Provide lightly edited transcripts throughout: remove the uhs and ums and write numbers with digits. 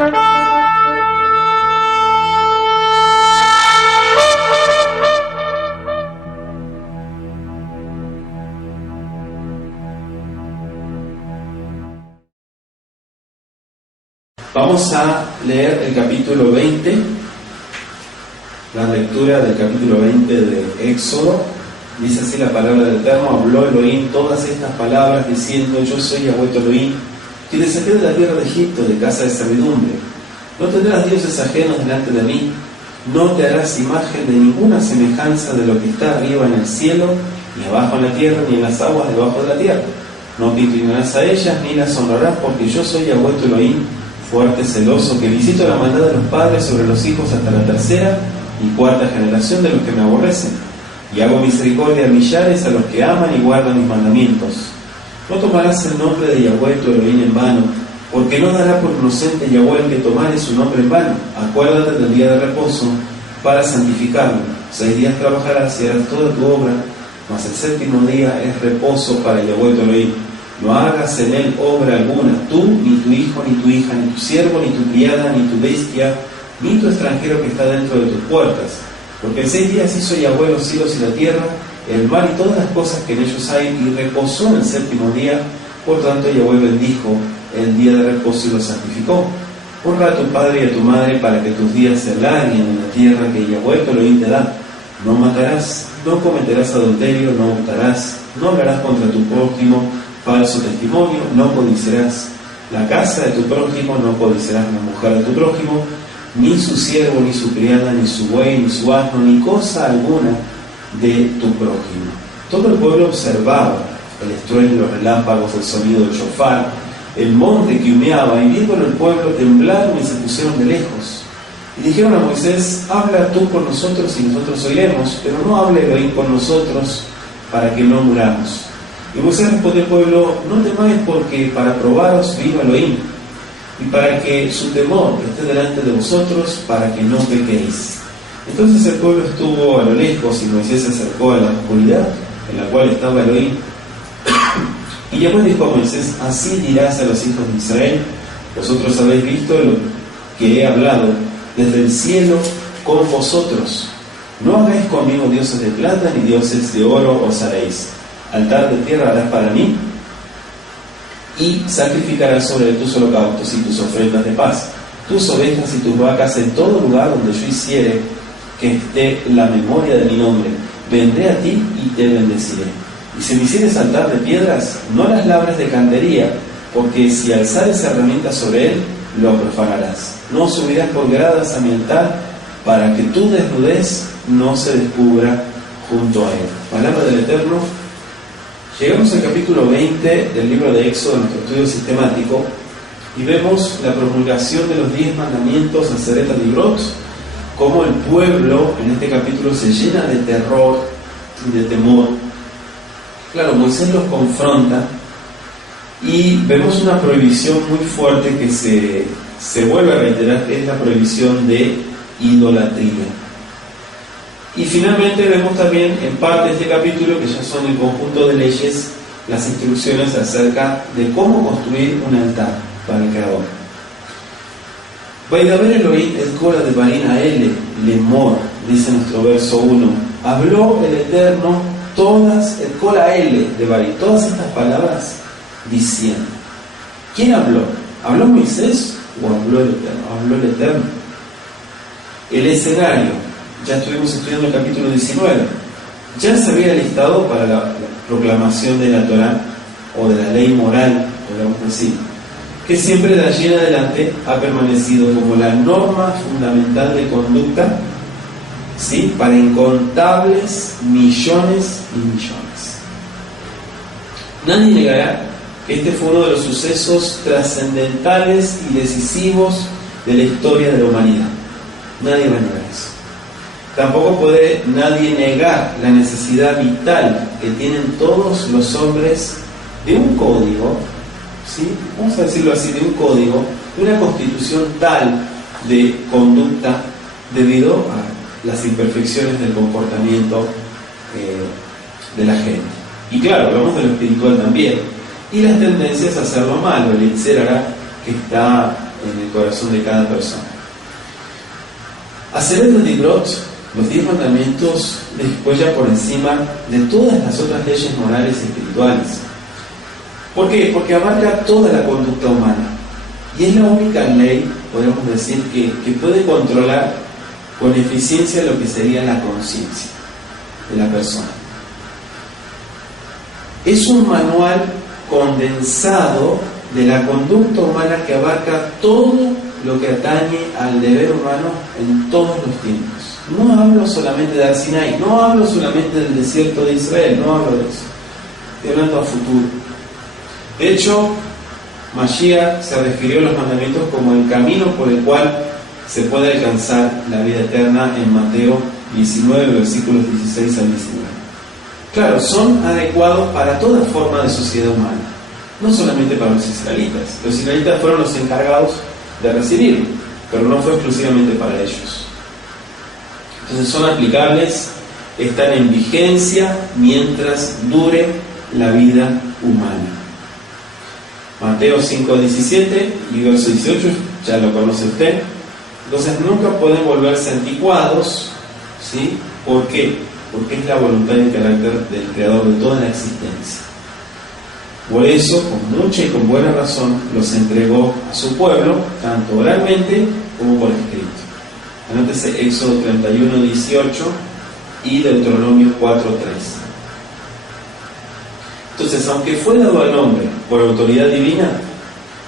Vamos a leer el capítulo 20, la lectura del capítulo 20 de Éxodo. Dice así la palabra del Eterno: habló Elohim todas estas palabras diciendo: yo soy Yahweh tu Elohim, que te saqué de la tierra de Egipto, de casa de servidumbre. No tendrás dioses ajenos delante de mí, no te harás imagen de ninguna semejanza de lo que está arriba en el cielo, ni abajo en la tierra, ni en las aguas debajo de la tierra. No te inclinarás a ellas, ni las honrarás, porque yo soy Yahweh tu Elohim, fuerte, celoso, que visito la maldad de los padres sobre los hijos hasta la tercera y cuarta generación de los que me aborrecen, y hago misericordia a millares a los que aman y guardan mis mandamientos. No tomarás el nombre de Yahweh tu Elohim en vano, porque no dará por inocente Yahweh el que tomare su nombre en vano. Acuérdate del día de reposo para santificarlo. 6 días trabajarás y harás toda tu obra, mas el séptimo día es reposo para Yahweh tu Elohim. No hagas en él obra alguna, tú, ni tu hijo, ni tu hija, ni tu siervo, ni tu criada, ni tu bestia, ni tu extranjero que está dentro de tus puertas. Porque en 6 días hizo Yahweh los cielos y la tierra, el mar y todas las cosas que en ellos hay, y reposó en el séptimo día. Por tanto Yahweh bendijo el día de reposo y lo santificó. Honra a tu padre y a tu madre, para que tus días se alarguen en la tierra que Yahweh tu Elohim te da. No matarás, no cometerás adulterio, no hurtarás, no hablarás contra tu prójimo falso testimonio, no codiciarás la casa de tu prójimo, no codiciarás la mujer de tu prójimo, ni su siervo, ni su criada, ni su buey, ni su asno, ni cosa alguna de tu prójimo. Todo el pueblo observaba el estruendo, los relámpagos, el sonido del shofar, el monte que humeaba, y viéndolo el pueblo temblaron y se pusieron de lejos. Y dijeron a Moisés: habla tú con nosotros y nosotros oiremos, pero no hable Elohim con nosotros para que no muramos. Y Moisés respondió al pueblo: no temáis, porque para probaros vino Elohim, y para que su temor esté delante de vosotros, para que no pequéis. Entonces el pueblo estuvo a lo lejos, y Moisés se acercó a la oscuridad en la cual estaba Elohim. Y Yahweh dijo a Moisés: así dirás a los hijos de Israel: vosotros habéis visto lo que he hablado desde el cielo con vosotros. No hagáis conmigo dioses de plata, ni dioses de oro os haréis. Altar de tierra harás para mí, y sacrificarás sobre él tus holocaustos y tus ofrendas de paz, tus ovejas y tus vacas, en todo lugar donde yo hiciere que esté la memoria de mi nombre. Vendré a ti y te bendeciré. Y si me hicieres altar de piedras, no las labres de cantería, porque si alzares herramientas sobre él, lo profanarás. No subirás por gradas a mi altar, para que tu desnudez no se descubra junto a él. Palabra del Eterno. Llegamos al capítulo 20 del libro de Éxodo, nuestro estudio sistemático, y vemos la promulgación de los 10 mandamientos a Aseret Adibrot, cómo el pueblo en este capítulo se llena de terror y de temor. Claro, Moisés los confronta y vemos una prohibición muy fuerte que se vuelve a reiterar, que es la prohibición de idolatría. Y finalmente vemos también en parte de este capítulo, que ya son el conjunto de leyes, las instrucciones acerca de cómo construir un altar para el Creador. Vaidaber Elohim el Cora de Barina L. Lemor, dice nuestro verso 1. Habló el Eterno todas, el Cora L de Barín, todas estas palabras diciendo. ¿Quién habló? ¿Habló Moisés o habló el Eterno? Habló el Eterno. El escenario. Ya estuvimos estudiando el capítulo 19. Ya se había listado para la proclamación de la Torá, o de la ley moral, podríamos decir, que siempre de allí en adelante ha permanecido como la norma fundamental de conducta, ¿sí?, para incontables millones y millones. Nadie negará que este fue uno de los sucesos trascendentales y decisivos de la historia de la humanidad. Nadie va a negar eso. Tampoco puede nadie negar la necesidad vital que tienen todos los hombres de un código, ¿sí?, vamos a decirlo así, de un código, de una constitución tal de conducta debido a las imperfecciones del comportamiento de la gente. Y claro, hablamos de lo espiritual también, y las tendencias a hacerlo malo, el Yetzirah, que está en el corazón de cada persona. Hacer de Dibrot, los 10 mandamientos, despoya por encima de todas las otras leyes morales y espirituales. ¿Por qué? Porque abarca toda la conducta humana. Y es la única ley, podemos decir, que puede controlar con eficiencia lo que sería la conciencia de la persona. Es un manual condensado de la conducta humana que abarca todo lo que atañe al deber humano en todos los tiempos. No hablo solamente de Sinai, no hablo solamente del desierto de Israel, no hablo de eso. Estoy hablando a futuro. De hecho, Mashiach se refirió a los mandamientos como el camino por el cual se puede alcanzar la vida eterna en Mateo 19, versículos 16 al 19. Claro, son adecuados para toda forma de sociedad humana, no solamente para los israelitas. Los israelitas fueron los encargados de recibirlo, pero no fue exclusivamente para ellos. Entonces son aplicables, están en vigencia mientras dure la vida humana. Mateo 5:17 y verso 18, ya lo conoce usted. Entonces nunca pueden volverse anticuados, ¿sí? ¿Por qué? Porque es la voluntad y el carácter del Creador de toda la existencia. Por eso, con mucha y con buena razón, los entregó a su pueblo, tanto oralmente como por escrito. Anótese Éxodo 31:18 y Deuteronomio 4:3. Entonces, aunque fue dado al hombre por autoridad divina,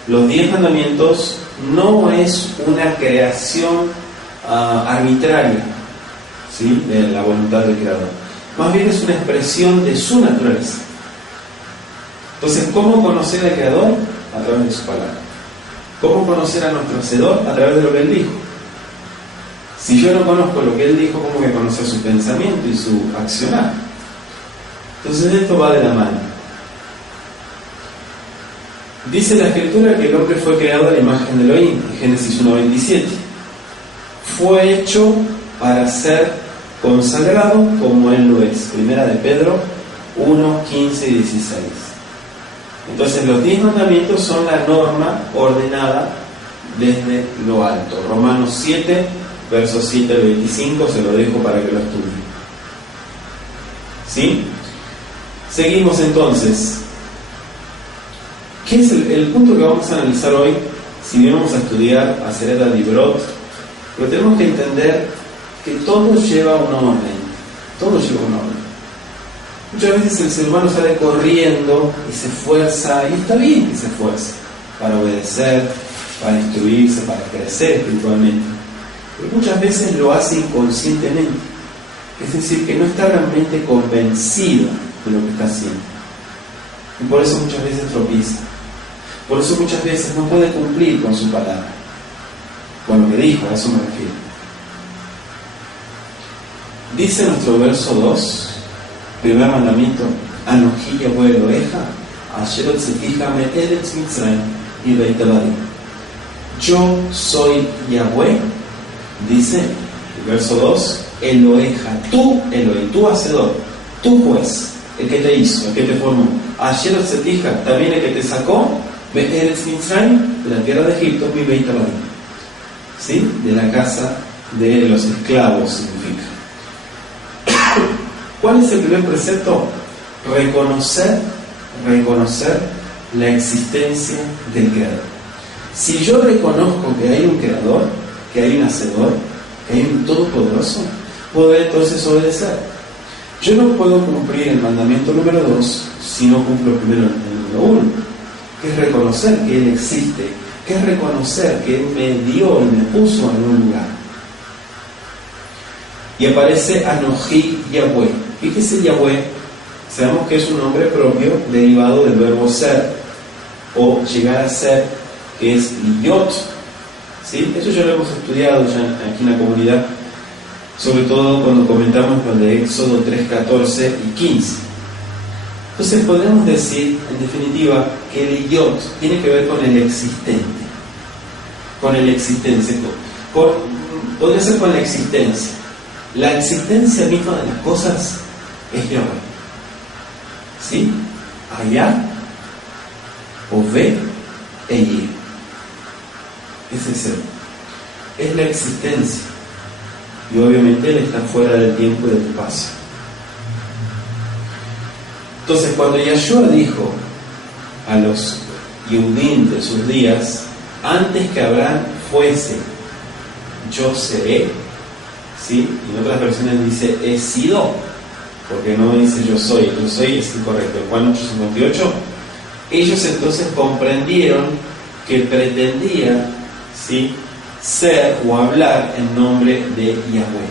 los 10 mandamientos no es una creación arbitraria, ¿sí?, de la voluntad del Creador. Más bien es una expresión de su naturaleza. Entonces, ¿cómo conocer al Creador? A través de su palabra. ¿Cómo conocer a nuestro Hacedor? A través de lo que Él dijo. Si yo no conozco lo que Él dijo, ¿cómo voy a conocer su pensamiento y su accionar? Entonces esto va de la mano. Dice la Escritura que el hombre fue creado a la imagen de Elohim, en Génesis 1:27. Fue hecho para ser consagrado como Él lo es. Primera de Pedro 1:15 y 16. Entonces los 10 mandamientos son la norma ordenada desde lo alto. Romanos 7, versos 7 al 25, se lo dejo para que lo estudie. ¿Sí? Seguimos entonces. ¿Qué es el punto que vamos a analizar hoy? Si bien vamos a estudiar Aseret Dibrot, pero tenemos que entender que todo lleva un orden. Todo lleva un orden. Muchas veces el ser humano sale corriendo y se esfuerza, y está bien que se esfuerce, para obedecer, para instruirse, para crecer espiritualmente. Pero muchas veces lo hace inconscientemente. Es decir, que no está realmente convencido de lo que está haciendo. Y por eso muchas veces tropieza. Por eso muchas veces no puede cumplir con su palabra. Con lo que dijo, a eso me refiero. Dice nuestro verso 2, primer mandamiento: Anoji Yahweh Eloheja, asher hotzeticha me'eretz Mitzrayim y beit Avadim. Yo soy Yahweh, dice el verso 2, Eloheja, tú Elohim, tú hacedor, tú juez, el que te hizo, el que te formó. Asher hotzeticha, también el que te sacó, me'eretz Mitzrayim, de la tierra de Egipto, mi beit Avadim. ¿Sí? De la casa de los esclavos significa. ¿Cuál es el primer precepto? Reconocer la existencia del Creador. Si yo reconozco que hay un Creador, que hay un Hacedor, que hay un Todopoderoso, puedo entonces obedecer. Yo no puedo cumplir el mandamiento número 2 si no cumplo primero el número 1, que es reconocer que Él existe, que es reconocer que Él me dio y me puso en un lugar. Y aparece Anoji Yahweh. Fíjese, Yahweh, sabemos que es un nombre propio derivado del verbo ser o llegar a ser, que es Liyot. ¿Sí? Eso ya lo hemos estudiado ya aquí en la comunidad, sobre todo cuando comentamos lo de Éxodo 3, 14 y 15. Entonces podemos decir, en definitiva, que el Liyot tiene que ver con el existente. Con el existencia. Podría ser con la existencia. La existencia misma de las cosas es Yahweh. ¿Sí? Allá, Ove, Eye. Ese es Él. Es la existencia. Y obviamente Él está fuera del tiempo y del espacio. Entonces, cuando Yahshua dijo a los Yehudim de sus días, antes que Abraham fuese, yo seré, ¿sí? Y en otras versiones dice, he sido, porque no dice yo soy es incorrecto. En Juan 8:58, ellos entonces comprendieron que pretendía, ¿sí?, ser o hablar en nombre de Yahweh.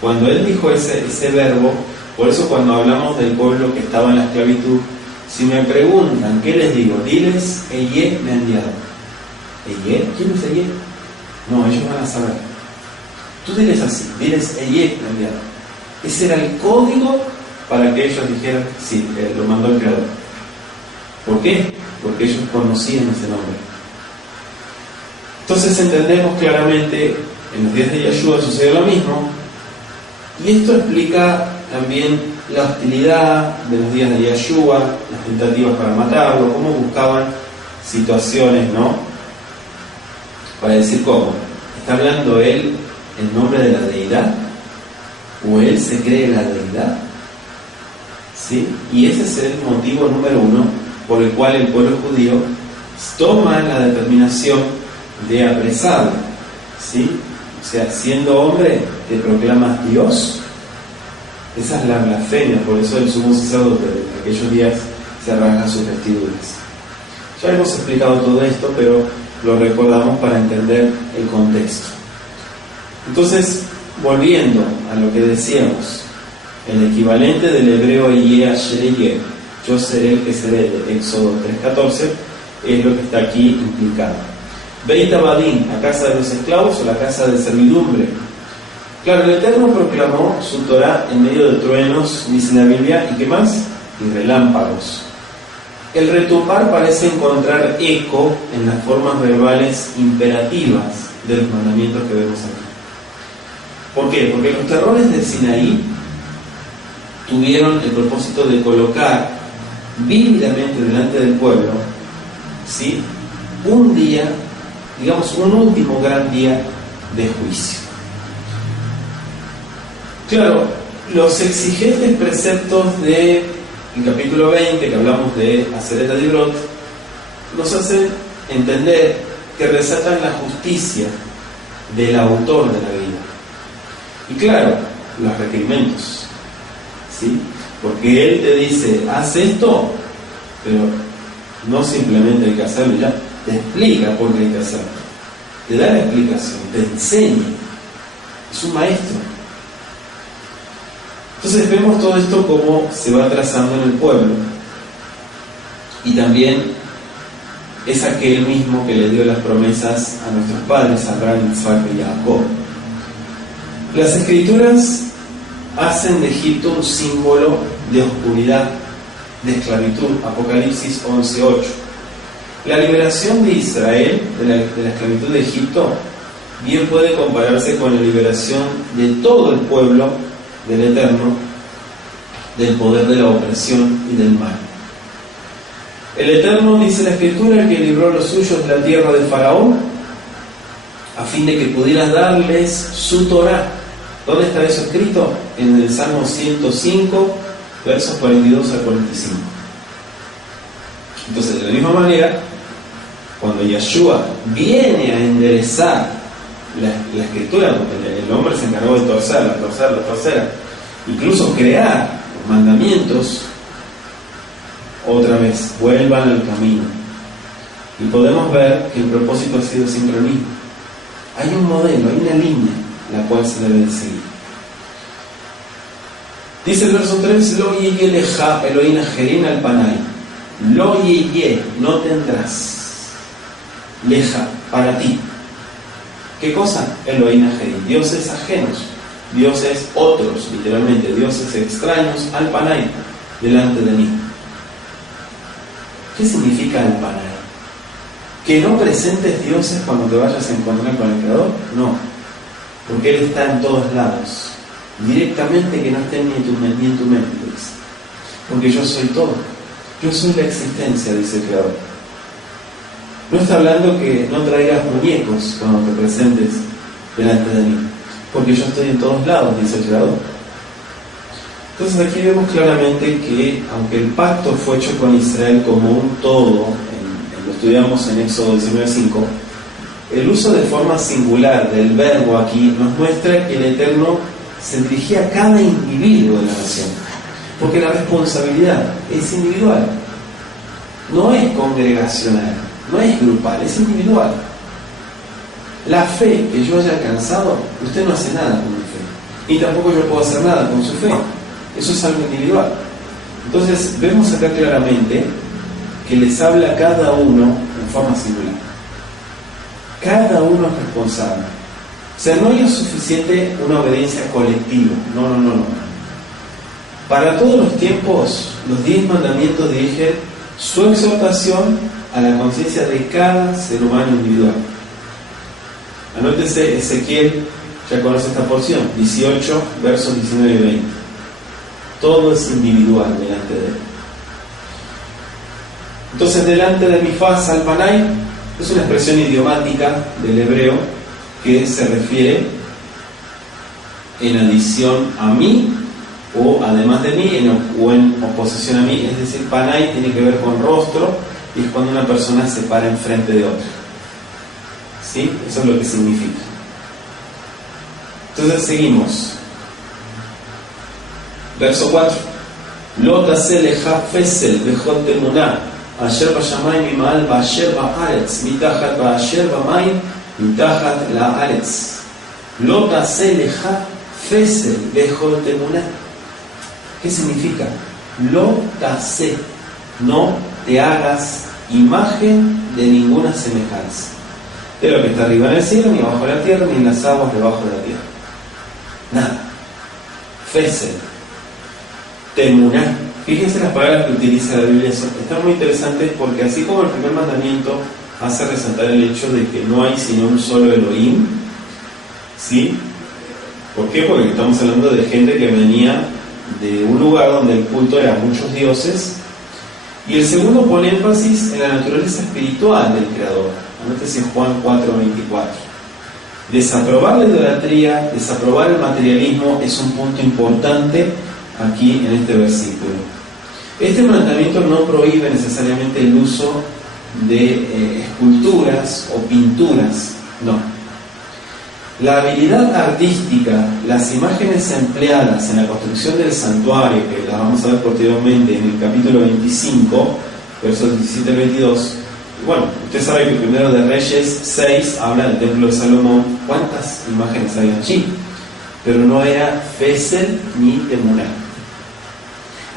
Cuando él dijo ese verbo, por eso cuando hablamos del pueblo que estaba en la esclavitud, si me preguntan, ¿qué les digo? Diles, Eyé me ha enviado. ¿Eyé? ¿Quién es Eyé? No, ellos van a saber. Tú diles así, diles, Eyé me ha enviado. Ese era el código para que ellos dijeran, sí, lo mandó el Creador. ¿Por qué? Porque ellos conocían ese nombre. Entonces entendemos claramente, en los días de Yahshua sucedió lo mismo, y esto explica también la hostilidad de los días de Yahshua, las tentativas para matarlo, cómo buscaban situaciones, ¿no?, para decir cómo. ¿Está hablando él en nombre de la deidad? ¿O él se cree la deidad? ¿Sí? Y ese es el motivo número uno por el cual el pueblo judío toma la determinación de apresarlo, ¿sí? O sea, siendo hombre, te proclamas Dios. Esa es la blasfemia, por eso el sumo sacerdote de aquellos días se rasga sus vestiduras. Ya hemos explicado todo esto, pero lo recordamos para entender el contexto. Entonces, volviendo a lo que decíamos, el equivalente del hebreo Yeh Asher Yeh, yo seré el que seré, de Éxodo 3:14, es lo que está aquí implicado. Beit Abadim, la casa de los esclavos o la casa de servidumbre. Claro, el Eterno proclamó su Torah en medio de truenos, dice la Biblia, ¿y qué más? Y relámpagos. El retumbar parece encontrar eco en las formas verbales imperativas de los mandamientos que vemos aquí. ¿Por qué? Porque los terrores de Sinaí tuvieron el propósito de colocar vívidamente delante del pueblo, ¿sí?, un día, digamos, un último gran día de juicio. Claro, los exigentes preceptos del capítulo 20, que hablamos de Aseret Adibrot, nos hacen entender que resaltan la justicia del autor de la vida. Y claro, los requerimientos, ¿sí? Porque él te dice, haz esto, pero no simplemente hay que hacerlo ya, te explica por qué hay que hacerlo, te da la explicación, te enseña, es un maestro. Entonces vemos todo esto como se va trazando en el pueblo, y también es aquel mismo que le dio las promesas a nuestros padres, Abraham, Isaac y Jacob. Las escrituras hacen de Egipto un símbolo de oscuridad, de esclavitud, Apocalipsis 11:8. La liberación de Israel de la esclavitud de Egipto bien puede compararse con la liberación de todo el pueblo del Eterno del poder de la opresión y del mal. El Eterno, dice la Escritura, que libró a los suyos de la tierra de Faraón a fin de que pudiera darles su Torah. ¿Dónde está eso escrito? En el Salmo 105, versos 42 al 45. Entonces, de la misma manera, cuando Yahshua viene a enderezar la escritura, porque el hombre se encargó de torcerla, incluso crear los mandamientos, otra vez, vuelvan al camino. Y podemos ver que el propósito ha sido siempre el mismo. Hay un modelo, hay una línea la cual se debe de seguir. Dice el verso 3, Lo yeye leja Elohim ajerin al panay. Lo yeye, no tendrás. Leja, para ti. ¿Qué cosa? Elohim ajerin, dioses ajenos, dioses otros, literalmente, dioses extraños al panay, delante de mí. ¿Qué significa al panay? ¿Que no presentes dioses cuando te vayas a encontrar con el Creador? No, porque Él está en todos lados. Directamente, que no esté ni en tu mente, dice. Porque yo soy todo. Yo soy la existencia, dice el Creador. No está hablando que no traigas muñecos cuando te presentes delante de mí, porque yo estoy en todos lados, dice el Creador. Entonces aquí vemos claramente que, aunque el pacto fue hecho con Israel como un todo, lo estudiamos en Éxodo 19:5, el uso de forma singular del verbo aquí nos muestra que el Eterno se dirigía a cada individuo de la nación, porque la responsabilidad es individual, no es congregacional, no es grupal, es individual. La fe que yo haya alcanzado, usted no hace nada con mi fe, y tampoco yo puedo hacer nada con su fe. Eso es algo individual. Entonces vemos acá claramente que les habla a cada uno en forma singular. Cada uno es responsable. O sea, no es suficiente una obediencia colectiva. No. Para todos los tiempos, los 10 mandamientos dirigen su exhortación a la conciencia de cada ser humano individual. Anótese Ezequiel, ya conoce esta porción, 18, versos 19 y 20. Todo es individual delante de él. Entonces, delante de mi faz, alpanay, es una expresión idiomática del hebreo que se refiere en adición a mí o además de mí o en oposición a mí. Es decir, panay tiene que ver con rostro y es cuando una persona se para enfrente de otra. ¿Sí? Eso es lo que significa. Entonces seguimos. Verso 4. Lo taseh lecha fesel bechol temunah asher bashamayim mima'al ba'asher ba'aretz mitachat ba'asher ba'mayim mitachat la'aretz. Lo taseh lecha fesel bechol temunah. ¿Qué significa? Lo taseh, no te hagas imagen de ninguna semejanza de lo que está arriba en el cielo, ni abajo de la tierra, ni en las aguas debajo de la tierra. Nada. Fesel, temuná. Fíjense las palabras que utiliza la Biblia, están muy interesantes porque así como el primer mandamiento hace resaltar el hecho de que no hay sino un solo Elohim, ¿sí? ¿Por qué? Porque estamos hablando de gente que venía de un lugar donde el culto era muchos dioses. Y el segundo pone énfasis en la naturaleza espiritual del Creador. Anótese Juan 4:24. Desaprobar la idolatría, desaprobar el materialismo es un punto importante aquí en este versículo. Este mandamiento no prohíbe necesariamente el uso de esculturas o pinturas, no. La habilidad artística, las imágenes empleadas en la construcción del santuario, que las vamos a ver posteriormente en el capítulo 25, versos 17 al 22. Bueno, usted sabe que el primero de Reyes 6 habla del templo de Salomón. ¿Cuántas imágenes hay allí? Pero no era fesel ni temuná.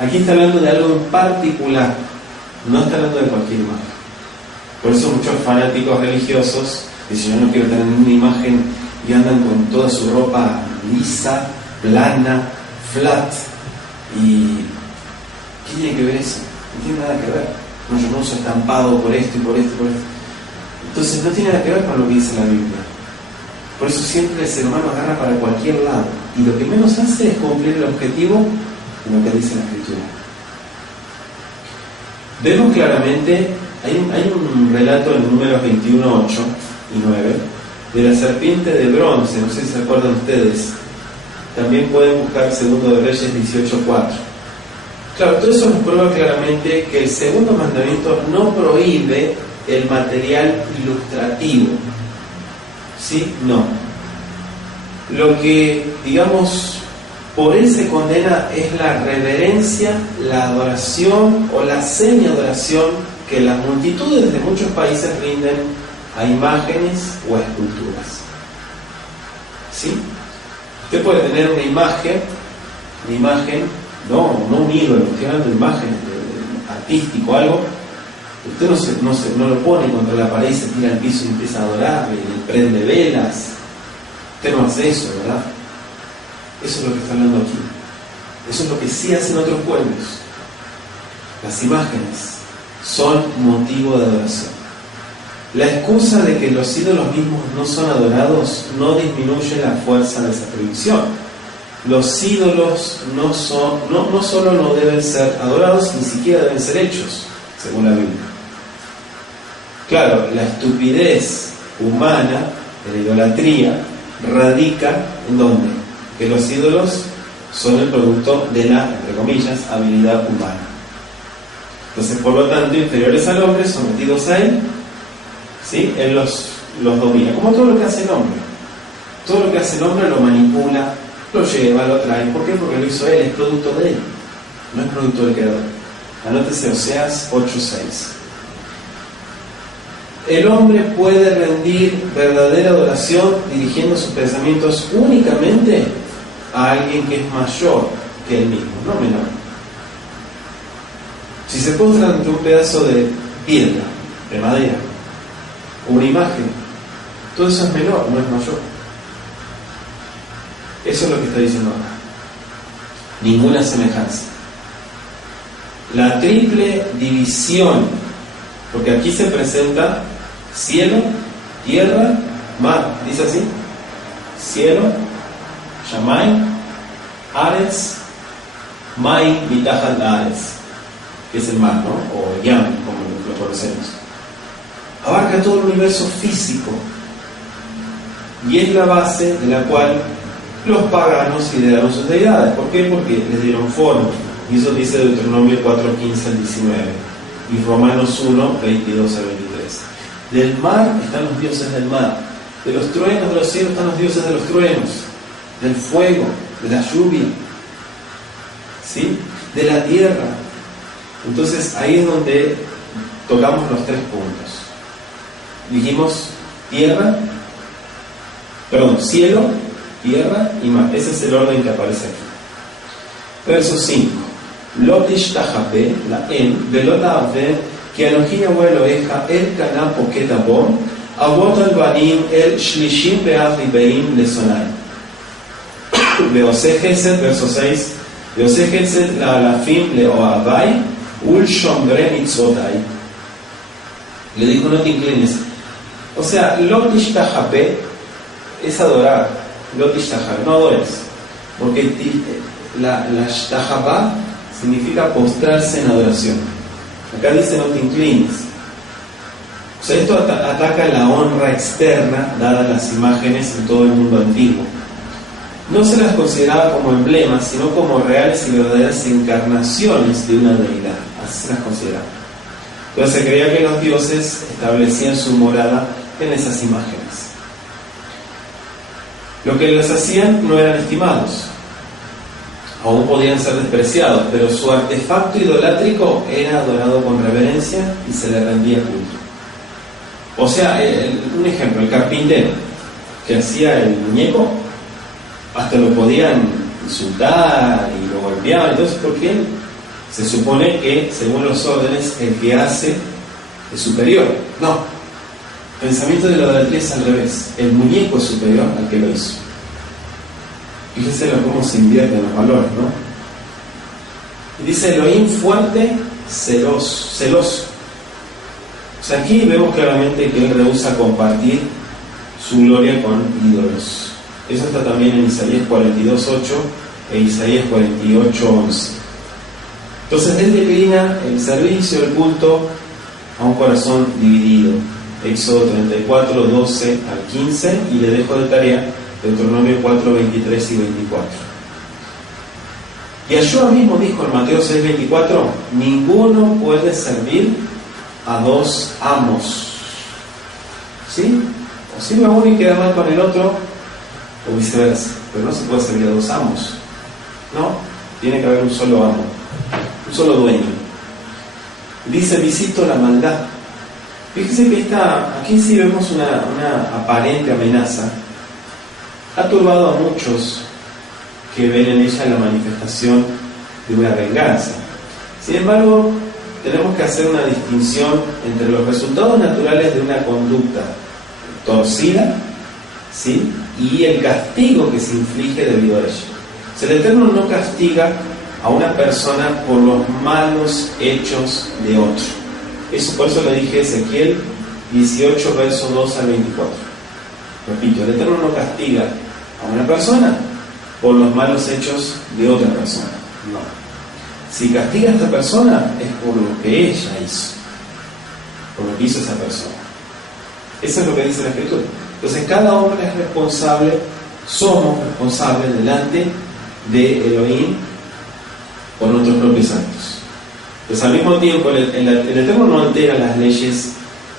Aquí está hablando de algo en particular, no está hablando de cualquier imagen. Por eso muchos fanáticos religiosos dicen: yo no quiero tener ninguna imagen, y andan con toda su ropa lisa, plana, flat. ¿Y qué tiene que ver eso? No tiene nada que ver. No, yo no uso estampado por esto y por esto y por esto. Entonces no tiene nada que ver con lo que dice la Biblia. Por eso siempre el ser humano agarra para cualquier lado, y lo que menos hace es cumplir el objetivo de lo que dice la Escritura. Vemos claramente, hay un relato en Números 21, 8 y 9 de la serpiente de bronce. No sé si se acuerdan ustedes. También pueden buscar Segundo de Reyes 18:4. Claro, todo eso nos prueba claramente que el segundo mandamiento no prohíbe el material ilustrativo. ¿Sí? No. Lo que, digamos, por él se condena es la reverencia, la adoración o la semi-adoración que las multitudes de muchos países rinden a imágenes o a esculturas. ¿Sí? Usted puede tener una imagen, no un ídolo, estoy hablando de imágenes, de artístico, algo. Usted no lo pone contra la pared y se tira al piso y empieza a adorar, y le prende velas. Usted no hace eso, ¿verdad? Eso es lo que está hablando aquí. Eso es lo que sí hacen otros pueblos. Las imágenes son motivo de adoración. La excusa de que los ídolos mismos no son adorados no disminuye la fuerza de esa prohibición. Los ídolos no solo no deben ser adorados, ni siquiera deben ser hechos, según la Biblia. Claro, la estupidez humana de la idolatría radica en ¿dónde? Que los ídolos son el producto de la, entre comillas, habilidad humana. Entonces, por lo tanto, inferiores al hombre, sometidos a él, ¿sí? Él los domina, como todo lo que hace el hombre. Todo lo que hace el hombre lo manipula, lo lleva, lo trae. ¿Por qué? Porque lo hizo él, es producto de él, no es producto del creador. Anótese Oseas 8:6. El hombre puede rendir verdadera adoración dirigiendo sus pensamientos únicamente a alguien que es mayor que él mismo, no menor. Si se posa ante un pedazo de piedra, de madera, una imagen, todo eso es menor, no es mayor. Eso es lo que está diciendo acá. Ninguna semejanza. La triple división, porque aquí se presenta cielo, tierra, mar. ¿Dice así? Cielo, Shamay, Aretz, Mai, Mitahal Aretz, que es el mar, ¿no? O Yam, como lo conocemos. Abarca todo el universo físico y es la base de la cual los paganos idearon sus deidades. ¿Por qué? Porque les dieron forma. Y eso dice Deuteronomio 4:15 al 19 y Romanos 1:22 al 23. Del mar están los dioses del mar, de los truenos de los cielos están los dioses de los truenos, del fuego, de la lluvia, ¿sí? De la tierra. Entonces ahí es donde tocamos los tres puntos. Dijimos cielo, tierra y mar. Ese es el orden que aparece aquí. Verso 5. Lo tishtachape, la en, velot ta'aveh, כי אנוכי יהוה אלוהיך אל קנה פוקד עוון, אבות על בנים אל שלישים ואף ליבאים לשונאי. ועושה חסד, verso 6, ועושה חסד לאלפים לאוהביי ולשומרי מצוותיי. Le dijo, no te inclines. O sea, lo tishtachape es adorar. Lo tishtachape, no adores. Porque la shtachapa significa postrarse en adoración. Acá dice no te inclines. O sea, esto ataca la honra externa dada a las imágenes en todo el mundo antiguo. No se las consideraba como emblemas, sino como reales y verdaderas encarnaciones de una deidad. Así se las consideraba. Entonces se creía que los dioses establecían su morada en esas imágenes. Lo que les hacían no eran estimados, aún podían ser despreciados, pero su artefacto idolátrico era adorado con reverencia y se le rendía culto. O sea, un ejemplo, el carpintero que hacía el muñeco, hasta lo podían insultar y lo golpeaban. Entonces, ¿por qué? Se supone que, según los órdenes, el que hace es superior. No, el pensamiento de la idolatría es al revés. El muñeco es superior al que lo hizo. Fíjense cómo se invierten los valores, ¿no? Y dice Elohim fuerte, celoso. O sea, aquí vemos claramente que él rehúsa compartir su gloria con ídolos. Eso está también en Isaías 42:8 e Isaías 48:11. Entonces él declina el servicio, el culto a un corazón dividido. Éxodo 34:12 al 15, y le dejo de tarea Deuteronomio 4:23 y 24. Y Yeshua mismo dijo en Mateo 6:24: ninguno puede servir a dos amos. ¿Sí? O sirve a uno y queda mal con el otro, o viceversa. Pero no se puede servir a dos amos. No, tiene que haber un solo amo, un solo dueño. Dice: visito la maldad. Fíjese que aquí sí vemos una aparente amenaza. Ha turbado a muchos que ven en ella la manifestación de una venganza. Sin embargo, tenemos que hacer una distinción entre los resultados naturales de una conducta torcida, ¿sí?, y el castigo que se inflige debido a ello. O sea, el Eterno no castiga a una persona por los malos hechos de otro. Por eso le dije Ezequiel 18, versos 2 al 24. Repito, el Eterno no castiga a una persona por los malos hechos de otra persona. No. Si castiga a esta persona es por lo que ella hizo. por lo que hizo esa persona. Eso es lo que dice la Escritura. Entonces cada hombre es responsable, somos responsables delante de Elohim por nuestros propios actos. Entonces al mismo tiempo el Eterno no altera las leyes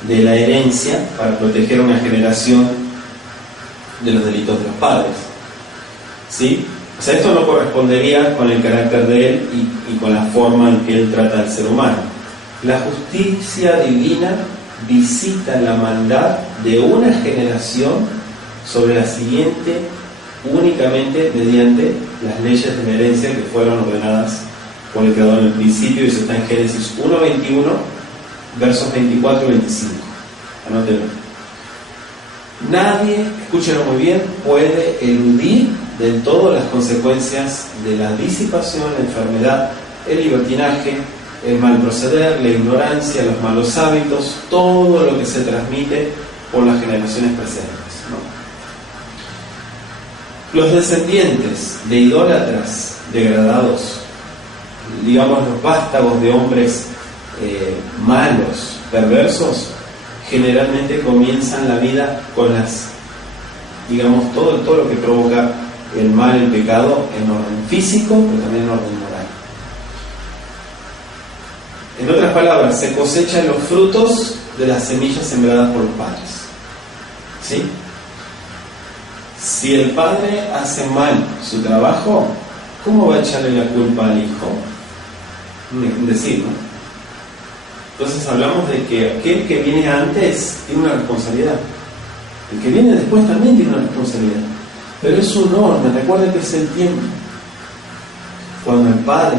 de la herencia para proteger a una generación de los delitos de los padres, ¿sí? O sea, esto no correspondería con el carácter de Él y con la forma en que Él trata al ser humano. La justicia divina visita la maldad de una generación sobre la siguiente únicamente mediante las leyes de la herencia que fueron ordenadas por el Creador en el principio, y eso está en Génesis 1:21, versos 24 y 25. Anótenlo. Nadie, escúchenlo muy bien, puede eludir del todo las consecuencias de la disipación, la enfermedad, el libertinaje, el mal proceder, la ignorancia, los malos hábitos, todo lo que se transmite por las generaciones presentes, ¿no? Los descendientes de idólatras degradados, digamos los vástagos de hombres malos, perversos, generalmente comienzan la vida con las, digamos, todo lo que provoca el mal, el pecado, en orden físico, pero también en orden moral. En otras palabras, se cosechan los frutos de las semillas sembradas por los padres, ¿sí? Si el padre hace mal su trabajo, ¿cómo va a echarle la culpa al hijo? Un decir, ¿no? Entonces hablamos de que aquel que viene antes tiene una responsabilidad. El que viene después también tiene una responsabilidad. Pero es un orden, recuerden que es el tiempo. Cuando el padre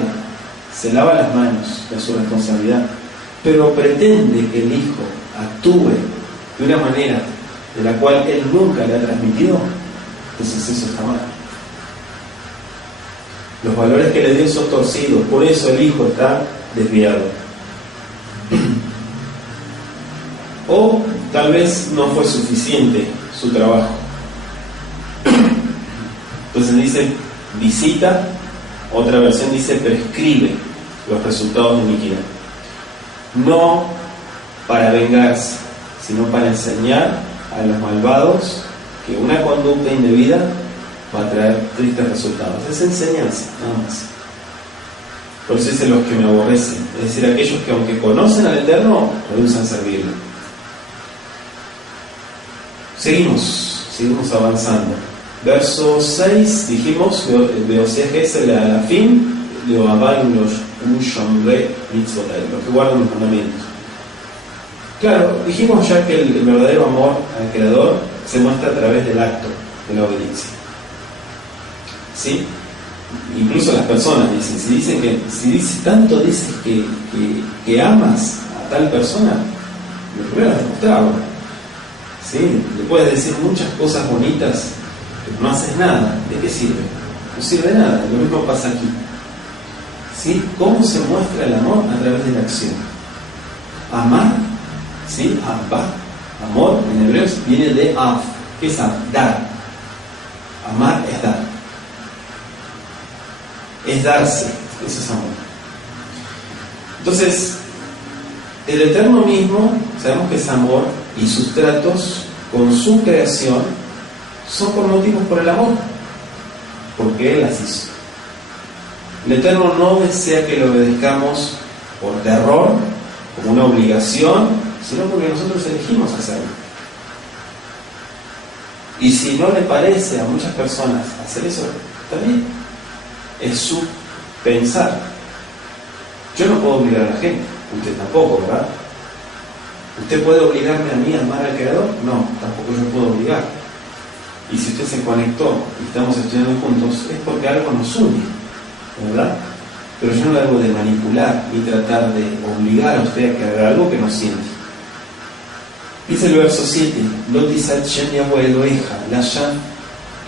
se lava las manos de su responsabilidad, pero pretende que el hijo actúe de una manera de la cual él nunca le ha transmitido, entonces eso está mal. Los valores que le dio son torcidos, por eso el hijo está desviado. O tal vez no fue suficiente su trabajo. Entonces dice visita, otra versión dice prescribe los resultados de iniquidad. No para vengarse, sino para enseñar a los malvados que una conducta indebida va a traer tristes resultados. Es enseñanza, nada más. Por eso dice los que me aborrecen, es decir, aquellos que aunque conocen al Eterno, rehusan servirlo. Seguimos avanzando. Verso 6, dijimos, los que guardan los mandamientos. Claro, dijimos ya que el verdadero amor al Creador se muestra a través del acto de la obediencia, ¿sí? Incluso las personas dicen, tanto dices que amas a tal persona, lo primero es demostrarlo, ¿sí? Le puedes decir muchas cosas bonitas, pero no haces nada. ¿De qué sirve? No sirve de nada. Lo mismo pasa aquí, ¿sí? ¿Cómo se muestra el amor? A través de la acción. Amar, ¿sí? Abba, amor en hebreo viene de af. ¿Qué es af? Dar. Amar es dar. Es darse, eso es amor. Entonces, el Eterno mismo, sabemos que es amor, y sus tratos con su creación son por motivos por el amor, porque Él las hizo. El Eterno no desea que lo obedezcamos por terror, como una obligación, sino porque nosotros elegimos hacerlo. Y si no le parece a muchas personas hacer eso, está bien. Es su pensar. Yo no puedo obligar a la gente, usted tampoco, ¿verdad? ¿Usted puede obligarme a mí a amar al Creador? No, tampoco yo puedo obligar. Y si usted se conectó y estamos estudiando juntos, es porque algo nos une, ¿verdad? Pero yo no debo de manipular ni tratar de obligar a usted a que haga algo que no siente. Dice el verso 7, Lo tisat shem Yahweh Eloheja, Lashem,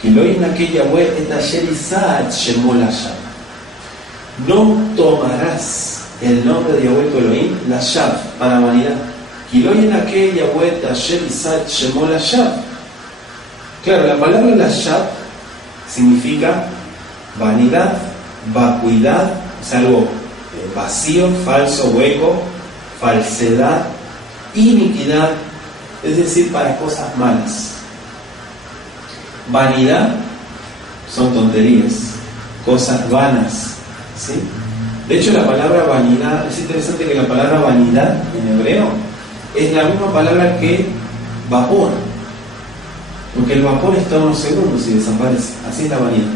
que lo en aquella web et asher isat shemo Lashem. No tomarás el nombre de Yahweh tu Elohim, Lashem, para vanidad. Que lo en aquella web et asher isat shemo Lashem. Claro, la palabra Lashem significa vanidad, vacuidad, es algo vacío, falso, hueco, falsedad, iniquidad, es decir, para cosas malas. Vanidad son tonterías, cosas vanas, ¿sí? De hecho, la palabra vanidad, es interesante que la palabra vanidad en hebreo es la misma palabra que vapor, porque el vapor está unos segundos y desaparece. Así es la vanidad.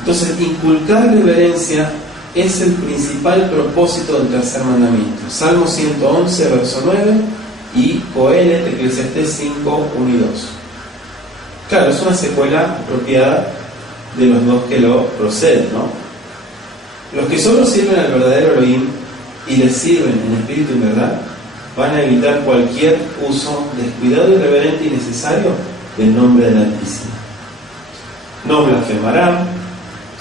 Entonces, inculcar reverencia es el principal propósito del tercer mandamiento. Salmo 111, verso 9 y Coelet, Eclesiastés 5, 1 y 2. Claro, es una secuela apropiada de los dos que lo proceden, ¿no? Los que solo sirven al verdadero Elohim y le sirven en espíritu y verdad van a evitar cualquier uso descuidado, irreverente y innecesario del nombre del Altísimo. No blasfemarán,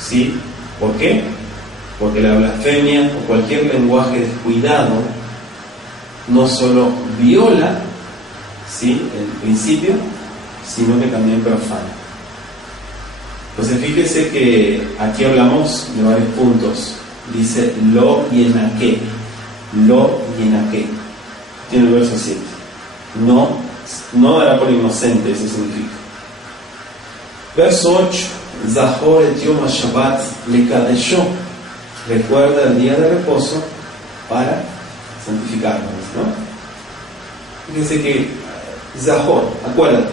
¿sí? ¿Por qué? Porque la blasfemia o cualquier lenguaje descuidado no solo viola, ¿sí?, el principio, sino que también profana. Entonces fíjese que aquí hablamos de varios puntos. Dice lo y enaqué. Lo y enaqué. Tiene el verso 7. No dará por inocente, eso significa. Verso 8. Zahor et yom ha-Shabbat lekadesho. Recuerda el día de reposo para santificarlo, ¿no? Fíjense que Zahor, acuérdate.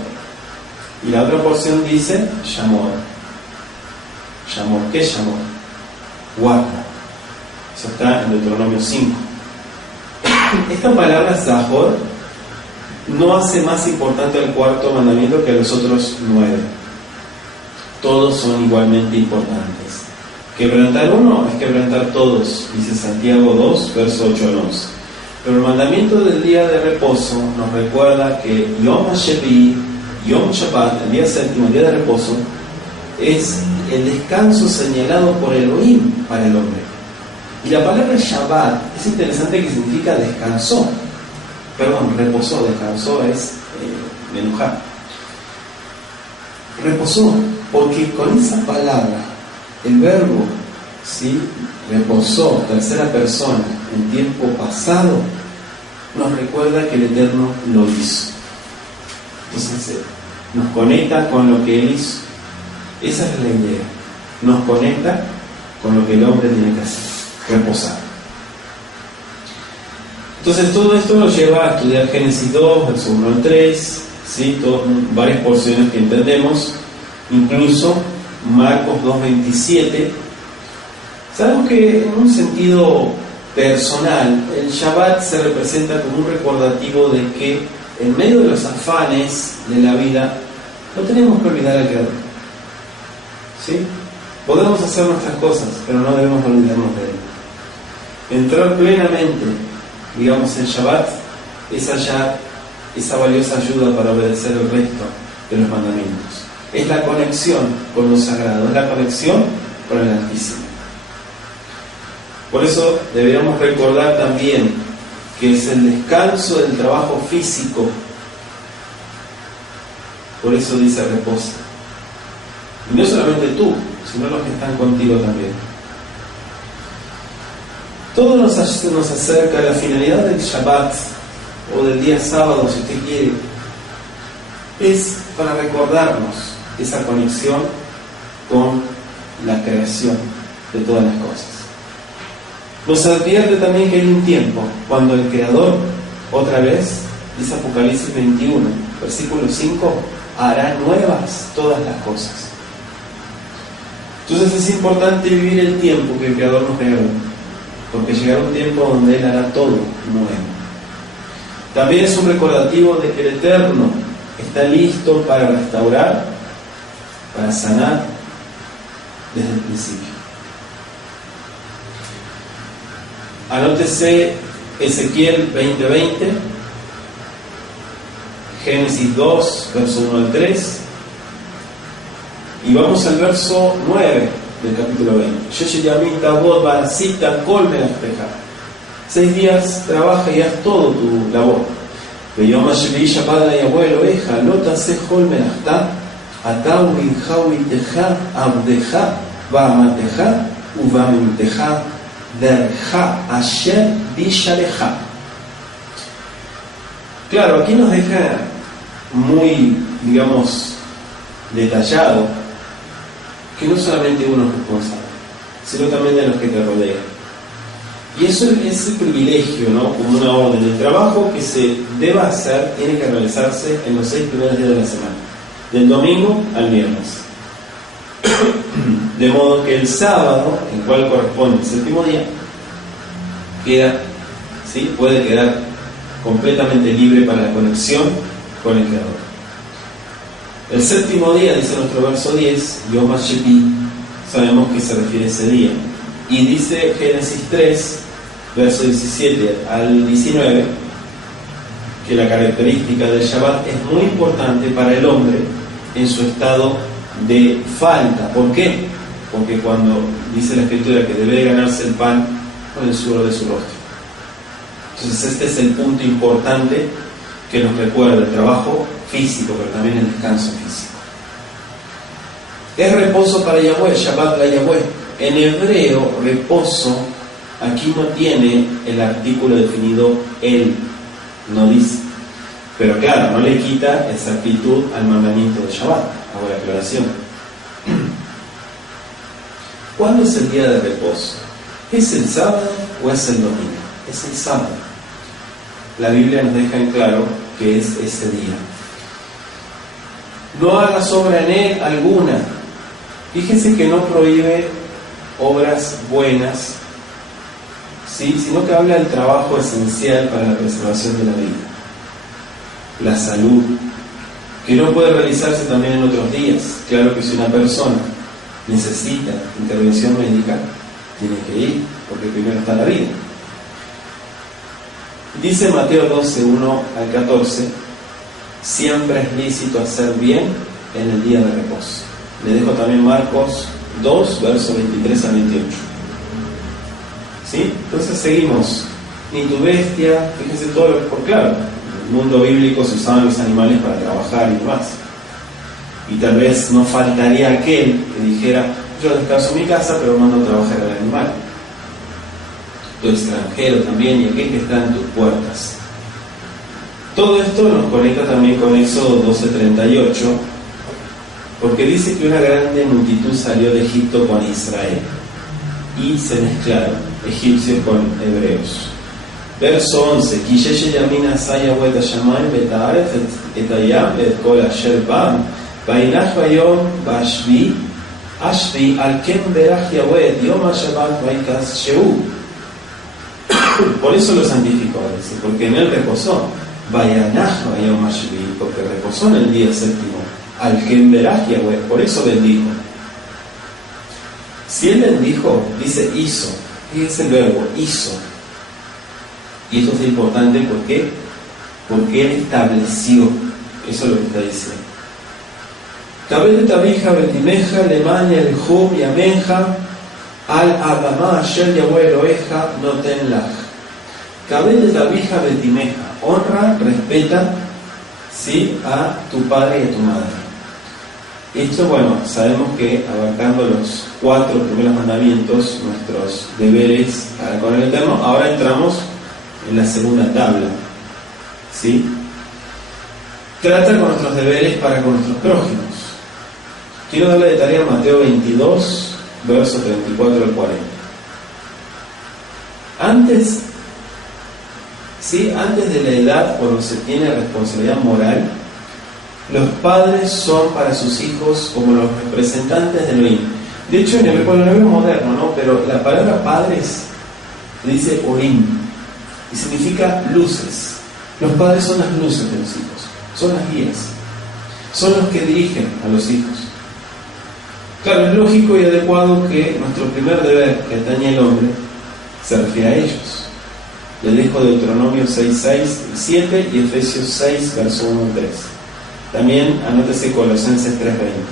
Y la otra porción dice Shamor. Shamor, ¿qué es Shamor? Guarda. Eso está en Deuteronomio 5. Esta palabra Zahor no hace más importante el cuarto mandamiento que los otros 9. Todos son igualmente importantes. Quebrantar uno es quebrantar todos, dice Santiago 2, verso 8 al 11. Pero el mandamiento del día de reposo nos recuerda que Yom HaShevi, Yom Shabbat, el día séptimo, el día de reposo, es el descanso señalado por Elohim para el hombre. Y la palabra Shabbat es interesante, que significa descansó. Perdón, reposó, descansó es menujar. Reposó, porque con esa palabra, el verbo, ¿sí?, reposó, tercera persona, en tiempo pasado, nos recuerda que el Eterno lo hizo. Entonces, nos conecta con lo que Él hizo. Esa es la idea. Nos conecta con lo que el hombre tiene que hacer, reposar. Entonces, todo esto nos lleva a estudiar Génesis 2, verso 1 al 3, ¿sí?, varias porciones que entendemos, incluso Marcos 2:27. Sabemos que en un sentido personal, el Shabbat se representa como un recordativo de que en medio de los afanes de la vida no tenemos que olvidar al Creador, ¿sí? Podemos hacer nuestras cosas, pero no debemos olvidarnos de Él. Entrar plenamente, digamos, en Shabbat es hallar esa valiosa ayuda para obedecer el resto de los mandamientos. Es la conexión con lo sagrado, es la conexión con el Altísimo. Por eso deberíamos recordar también que es el descanso del trabajo físico. Por eso dice reposa. Y no solamente tú, sino los que están contigo también. Todo nos acerca a la finalidad del Shabbat, o del día sábado, si usted quiere. Es para recordarnos esa conexión con la creación de todas las cosas. Nos advierte también que hay un tiempo cuando el Creador, otra vez, dice Apocalipsis 21, versículo 5, hará nuevas todas las cosas. Entonces es importante vivir el tiempo que el Creador nos regaló, porque llegará un tiempo donde Él hará todo nuevo. También es un recordativo de que el Eterno está listo para restaurar, para sanar desde el principio. Anótese Ezequiel 20:20, Génesis 2, verso 1 al 3, y vamos al verso 9 del capítulo 20. 6 días trabaja y haz todo tu labor. ויום השביעי שבת ליבוא אלוהיך, לא תעשה כל מלאכתה, אתה ובנך ובתך, עבדך ואמתך ובאמתך, דרך אשר Tishaleja. Claro, aquí nos deja muy, digamos, detallado que no solamente uno es responsable, sino también de los que te rodean. Y eso es el privilegio, ¿no? Como una orden. El trabajo que se deba hacer tiene que realizarse en los 6 primeros días de la semana, del domingo al viernes. De modo que el sábado, el cual corresponde al 7º día, queda, ¿sí? Puede quedar completamente libre para la conexión con el Creador. El 7º día, dice nuestro verso 10, Yom HaShevi, sabemos que se refiere a ese día. Y dice Génesis 3, verso 17 al 19, que la característica del Shabbat es muy importante para el hombre en su estado de falta. ¿Por qué? Porque cuando dice la Escritura que debe ganarse el pan con el sudor de su rostro. Entonces este es el punto importante que nos recuerda el trabajo físico, pero también el descanso físico. Es reposo para Yahweh, Shabbat la Yahweh. En hebreo, reposo, aquí no tiene el artículo definido él, no dice. Pero claro, no le quita exactitud al mandamiento de Shabbat. Hago la aclaración. ¿Cuándo es el día de reposo? ¿Es el sábado o es el domingo? Es el sábado. La Biblia nos deja en claro que es ese día. No hagas obra en él alguna. Fíjense que no prohíbe obras buenas, ¿sí? Sino que habla del trabajo esencial para la preservación de la vida. La salud, que no puede realizarse también en otros días. Claro que si una persona necesita intervención médica, tiene que ir, porque primero está la vida. Dice Mateo 12, 1 al 14, siempre es lícito hacer bien en el día de reposo. Le dejo también Marcos 2, versos 23 a 28. ¿Sí? Entonces seguimos. Ni tu bestia, fíjense todo lo que, por claro, en el mundo bíblico se usaban los animales para trabajar y demás. Y tal vez no faltaría aquel que dijera, yo descanso en mi casa, pero mando a trabajar al animal. Tu extranjero también y aquel que está en tus puertas. Todo esto nos conecta también con Éxodo 12:38, porque dice que una grande multitud salió de Egipto con Israel y se mezclaron egipcios con hebreos. Verso 11, Kisheshe yamina saya weta shamayim betaaret etayam et kol asher bam vainach vayom bashvi ashvi al ken berach Yahweh yom hashabbat vaikas sheu. Por eso lo santificó, dice, porque en él reposó. Vayanach vayom ashvi, porque reposó en el día séptimo. Al ken berach Yahweh, por eso bendijo. Si él bendijo, dice hizo. ¿Qué es el verbo? Hizo. Y esto es importante, ¿por qué? Porque él estableció. Eso es lo que está diciendo. Kabel tabija betimeja lemaña el hum y amenja al abamá shel Yahweh Eloheja noten lach. Kabel tabija betimeja, honra, respeta, ¿sí?, a tu padre y a tu madre. Esto, bueno, sabemos que abarcando los 4 primeros mandamientos, nuestros deberes para con el Eterno, ahora entramos en la segunda tabla, ¿sí? Trata con nuestros deberes para con nuestros prójimos. Quiero darle de tarea a Mateo 22, versos 34 al 40. Antes de la edad cuando se tiene responsabilidad moral, los padres son para sus hijos como los representantes de Elohim. De hecho, en el hebreo moderno, ¿no? Pero la palabra padres dice orim y significa luces. Los padres son las luces de los hijos, son las guías, son los que dirigen a los hijos. Claro, es lógico y adecuado que nuestro primer deber que atañe al hombre se refiere a ellos. Le dejo Deuteronomio 6:6 y 7 y Efesios 6, verso 1 y 3. También anótese Colosenses 3:20.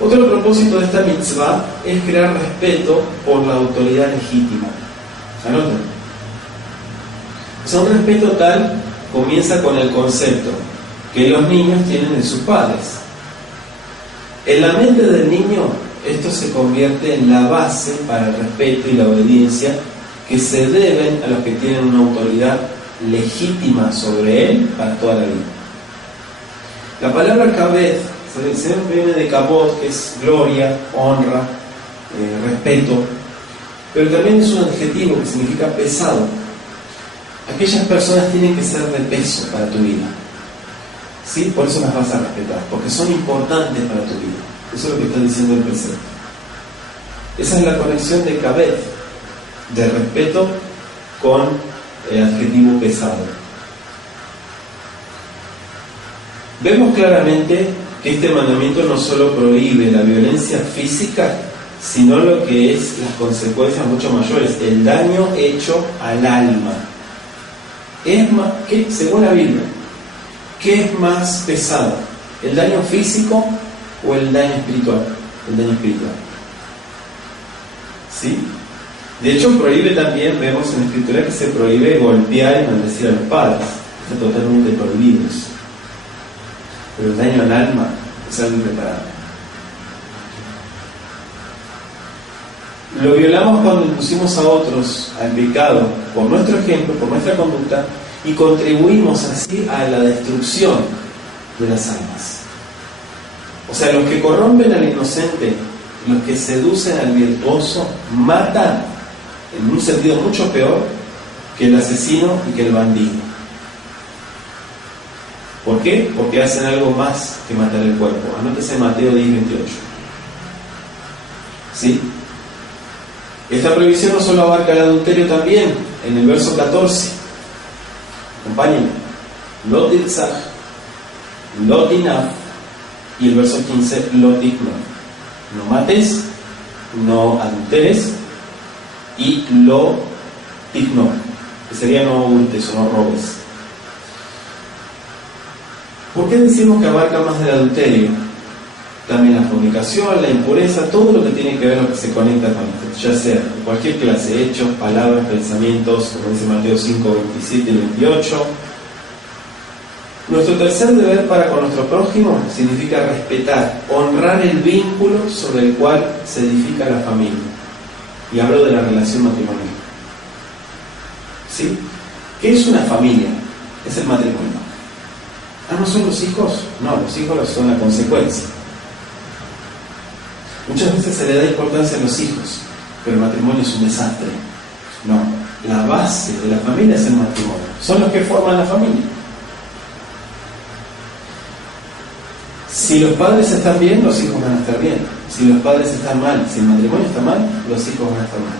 Otro propósito de esta mitzvah es crear respeto por la autoridad legítima. Anoten. O sea, un respeto tal comienza con el concepto que los niños tienen de sus padres. En la mente del niño, esto se convierte en la base para el respeto y la obediencia que se deben a los que tienen una autoridad legítima sobre él para toda la vida. La palabra kabed siempre viene de kabod, que es gloria, honra, respeto, pero también es un adjetivo que significa pesado. Aquellas personas tienen que ser de peso para tu vida, ¿sí? Por eso las vas a respetar, porque son importantes para tu vida. Eso es lo que está diciendo el precepto. Esa es la conexión de kabed, de respeto, con el adjetivo pesado. Vemos claramente que este mandamiento no solo prohíbe la violencia física, sino lo que es las consecuencias mucho mayores, el daño hecho al alma. Es más, según la Biblia, ¿qué es más pesado? ¿El daño físico o el daño espiritual? El daño espiritual. ¿Sí? De hecho, prohíbe también, vemos en la Escritura que se prohíbe golpear y maldecir a los padres. Está totalmente prohibido eso. Pero el daño al alma es algo irreparable. Lo violamos cuando inducimos a otros al pecado por nuestro ejemplo, por nuestra conducta, y contribuimos así a la destrucción de las almas. O sea, los que corrompen al inocente, los que seducen al virtuoso, matan en un sentido mucho peor que el asesino y que el bandido. ¿Por qué? Porque hacen algo más que matar el cuerpo. Anótese Mateo 10:28. ¿Sí? Esta prohibición no solo abarca el adulterio también, en el verso 14. Acompáñenme. Lo tirzaj, lo tinaf, y el verso 15, lo tikno. No mates, no adulteres, y lo tikno, que sería no hurtes o no robes. ¿Por qué decimos que abarca más del adulterio? También la fornicación, la impureza, todo lo que tiene que ver, lo que se conecta con esto, ya sea cualquier clase, hechos, palabras, pensamientos, como dice Mateo 5, 27 y 28. Nuestro tercer deber para con nuestro prójimo significa respetar, honrar el vínculo sobre el cual se edifica la familia. Y hablo de la relación matrimonial. ¿Sí? ¿Qué es una familia? Es el matrimonio. ¿No son los hijos? No, los hijos son la consecuencia. Muchas veces se le da importancia a los hijos, pero el matrimonio es un desastre. No, la base de la familia es el matrimonio. Son los que forman la familia. Si los padres están bien, los hijos van a estar bien. Si los padres están mal, si el matrimonio está mal, los hijos van a estar mal.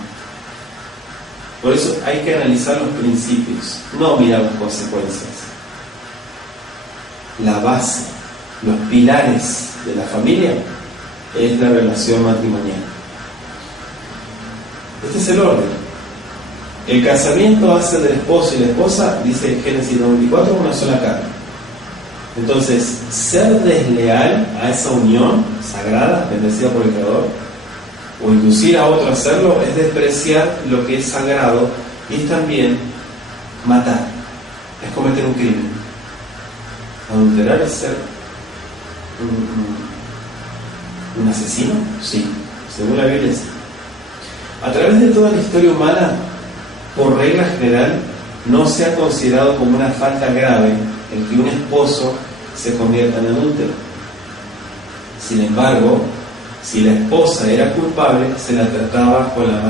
Por eso hay que analizar los principios, no mirar las consecuencias. La base, los pilares de la familia es la relación matrimonial. Este es el orden. El casamiento hace del esposo y la esposa, dice Génesis 94, una sola carne. Entonces, ser desleal a esa unión sagrada, bendecida por el Creador, o inducir a otro a hacerlo, es despreciar lo que es sagrado, y es también matar, es cometer un crimen. ¿Adulterar es ser un asesino? Sí, según la Biblia sí. A través de toda la historia humana, por regla general, no se ha considerado como una falta grave el que un esposo se convierta en adúltero. Sin embargo, si la esposa era culpable, se la trataba con la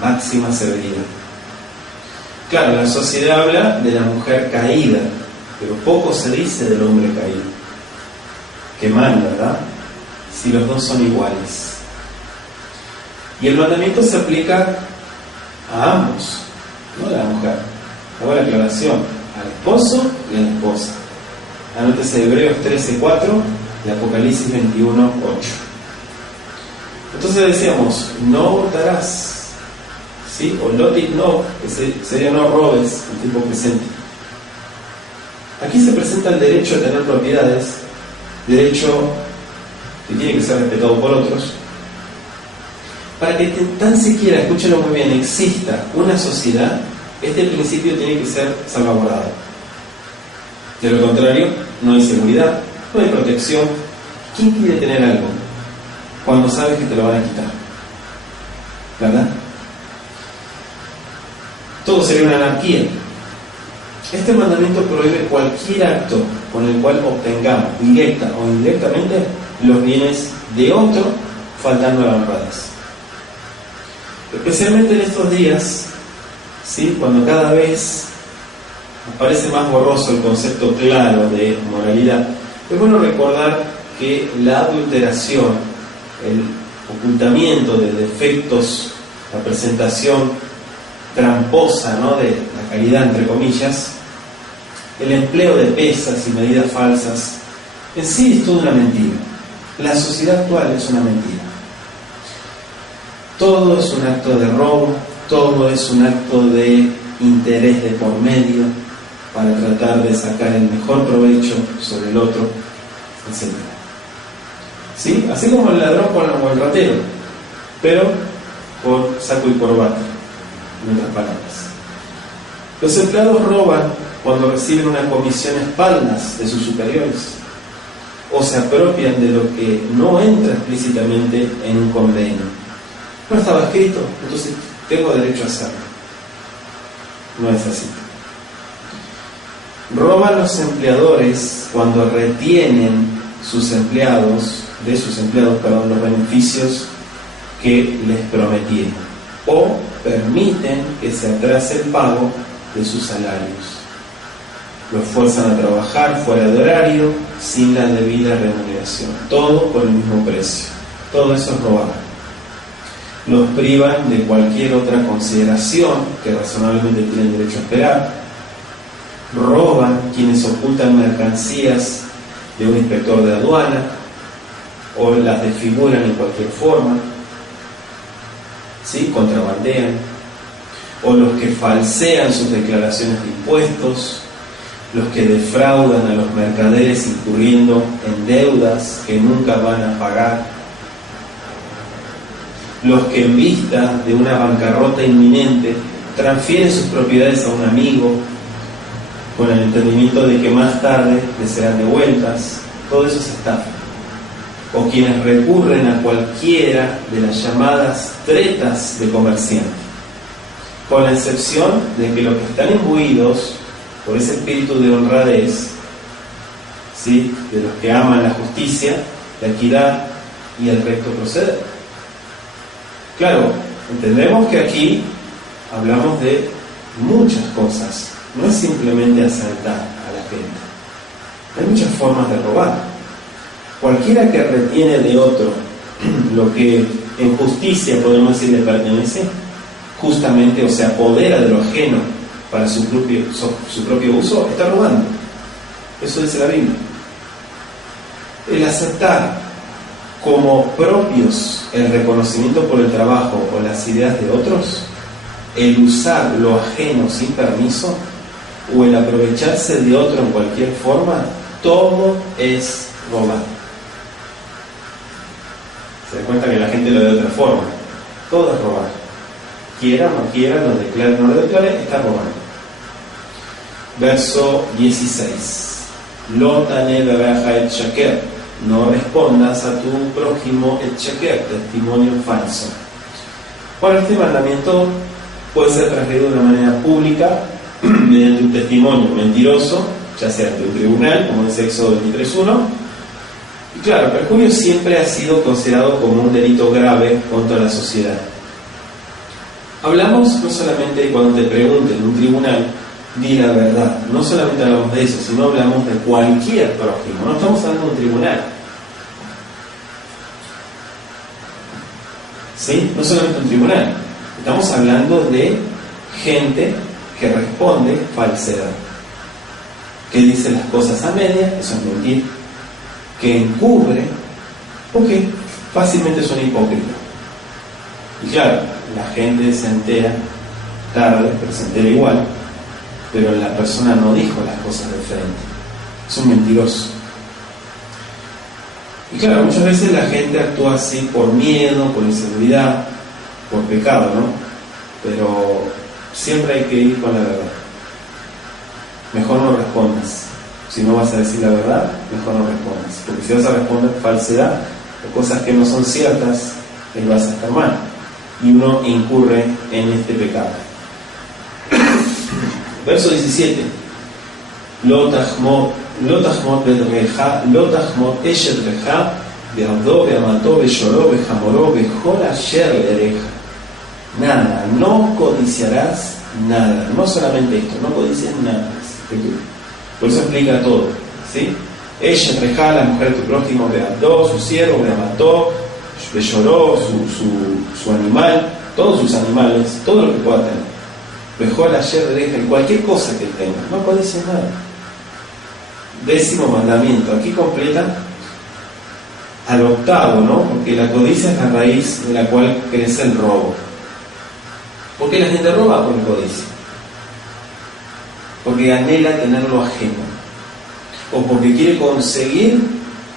máxima severidad. Claro, la sociedad habla de la mujer caída, pero poco se dice del hombre caído. Qué mal, ¿verdad? Si los dos son iguales. Y el mandamiento se aplica a ambos, no a la mujer. Hago la aclaración, al esposo y a la esposa. Anótese Hebreos 13:4 y Apocalipsis 21:8. Entonces decíamos, no hurtarás, ¿sí? O lotit no, que sería no robes, en tiempo presente. Aquí se presenta el derecho a tener propiedades, derecho que tiene que ser respetado por otros. Para que tan siquiera, escúchenlo muy bien, exista una sociedad, este principio tiene que ser salvaguardado. De lo contrario, no hay seguridad, no hay protección. ¿Quién quiere tener algo cuando sabes que te lo van a quitar? ¿Verdad? todo sería una anarquía. Este mandamiento prohíbe cualquier acto con el cual obtengamos, directa o indirectamente, los bienes de otro, faltando a la honradez. Especialmente en estos días, ¿sí?, cuando cada vez parece más borroso el concepto claro de moralidad, es bueno recordar que la adulteración, el ocultamiento de defectos, la presentación tramposa, ¿no?, de la calidad, entre comillas, el empleo de pesas y medidas falsas, en sí es toda una mentira. La sociedad actual es una mentira. Todo es un acto de robo, todo es un acto de interés de por medio para tratar de sacar el mejor provecho sobre el otro, etc. ¿Sí? Así como el ladrón o el ratero, pero por saco y corbata, en otras palabras. Los empleados roban cuando reciben una comisión a espaldas de sus superiores, o se apropian de lo que no entra explícitamente en un convenio. No estaba escrito, entonces tengo derecho a hacerlo. No es así. Roban los empleadores cuando retienen de sus empleados, los beneficios que les prometieron, o permiten que se atrase el pago de sus salarios. Los fuerzan a trabajar fuera de horario, sin la debida remuneración, todo por el mismo precio. Todo eso es robar. Los privan de cualquier otra consideración que razonablemente tienen derecho a esperar. Roban quienes ocultan mercancías de un inspector de aduana o las desfiguran en cualquier forma, ¿sí?, contrabandean, o los que falsean sus declaraciones de impuestos, los que defraudan a los mercaderes incurriendo en deudas que nunca van a pagar, los que en vista de una bancarrota inminente transfieren sus propiedades a un amigo con el entendimiento de que más tarde les serán devueltas. Todo eso es estafa. O quienes recurren a cualquiera de las llamadas tretas de comerciante, con la excepción de que los que están imbuidos por ese espíritu de honradez, ¿sí?, de los que aman la justicia, la equidad y el recto proceder. Claro, entendemos que aquí hablamos de muchas cosas, no es simplemente asaltar a la gente. Hay muchas formas de robar. Cualquiera que retiene de otro lo que en justicia podemos decir le pertenece, justamente, o se apodera de lo ajeno para su propio uso, está robando. Eso dice la Biblia. El aceptar como propios el reconocimiento por el trabajo o las ideas de otros, el usar lo ajeno sin permiso o el aprovecharse de otro en cualquier forma, todo es robar. Se da cuenta que la gente lo ve de otra forma. Todo es robar. Quiera, no quiera, lo declare, no lo declare, está robando. Verso 16. Lo tane bebeja et shaker. No respondas a tu prójimo et shaker, testimonio falso. Bueno, este mandamiento puede ser transgredido de una manera pública mediante un testimonio mentiroso, ya sea ante un tribunal, como dice Éxodo 23:1. Y claro, el perjurio siempre ha sido considerado como un delito grave contra la sociedad. Hablamos no solamente cuando te pregunten en un tribunal, di la verdad. No solamente hablamos de eso, sino hablamos de cualquier prójimo. No estamos hablando de un tribunal. ¿Sí? No solamente un tribunal. Estamos hablando de gente que responde falsedad. Que dice las cosas a medias, eso es mentir. Que encubre, porque fácilmente son hipócritas. Y claro, la gente se entera tarde, pero se entera igual. Pero la persona no dijo las cosas de frente. Es un mentiroso. Y claro, muchas veces la gente actúa así por miedo, por inseguridad, por pecado, ¿no? Pero siempre hay que ir con la verdad. Mejor no respondas. Si no vas a decir la verdad, mejor no respondas. Porque si vas a responder falsedad o cosas que no son ciertas, ahí vas a estar mal. Y uno incurre en este pecado. Verso 17. Lo tachmot bedreja, lo tachmot eshet reja, beabdo, beamato, beyoló, bejamoró, bejol asher lereja. Nada, no codiciarás nada. No solamente esto, no codicias nada. Por eso explica todo, ¿sí? Ella reja, la mujer de tu prójimo, beabdo, su siervo, beamató, beyoló, su animal, todos sus animales, todo lo que pueda tener. Bejol asher lereja, y cualquier cosa que tenga, no codicies nada. 10º mandamiento, aquí completa al 8º, ¿no? Porque la codicia es la raíz de la cual crece el robo. ¿Por qué la gente roba? Por codicia. Porque anhela tener lo ajeno. O porque quiere conseguir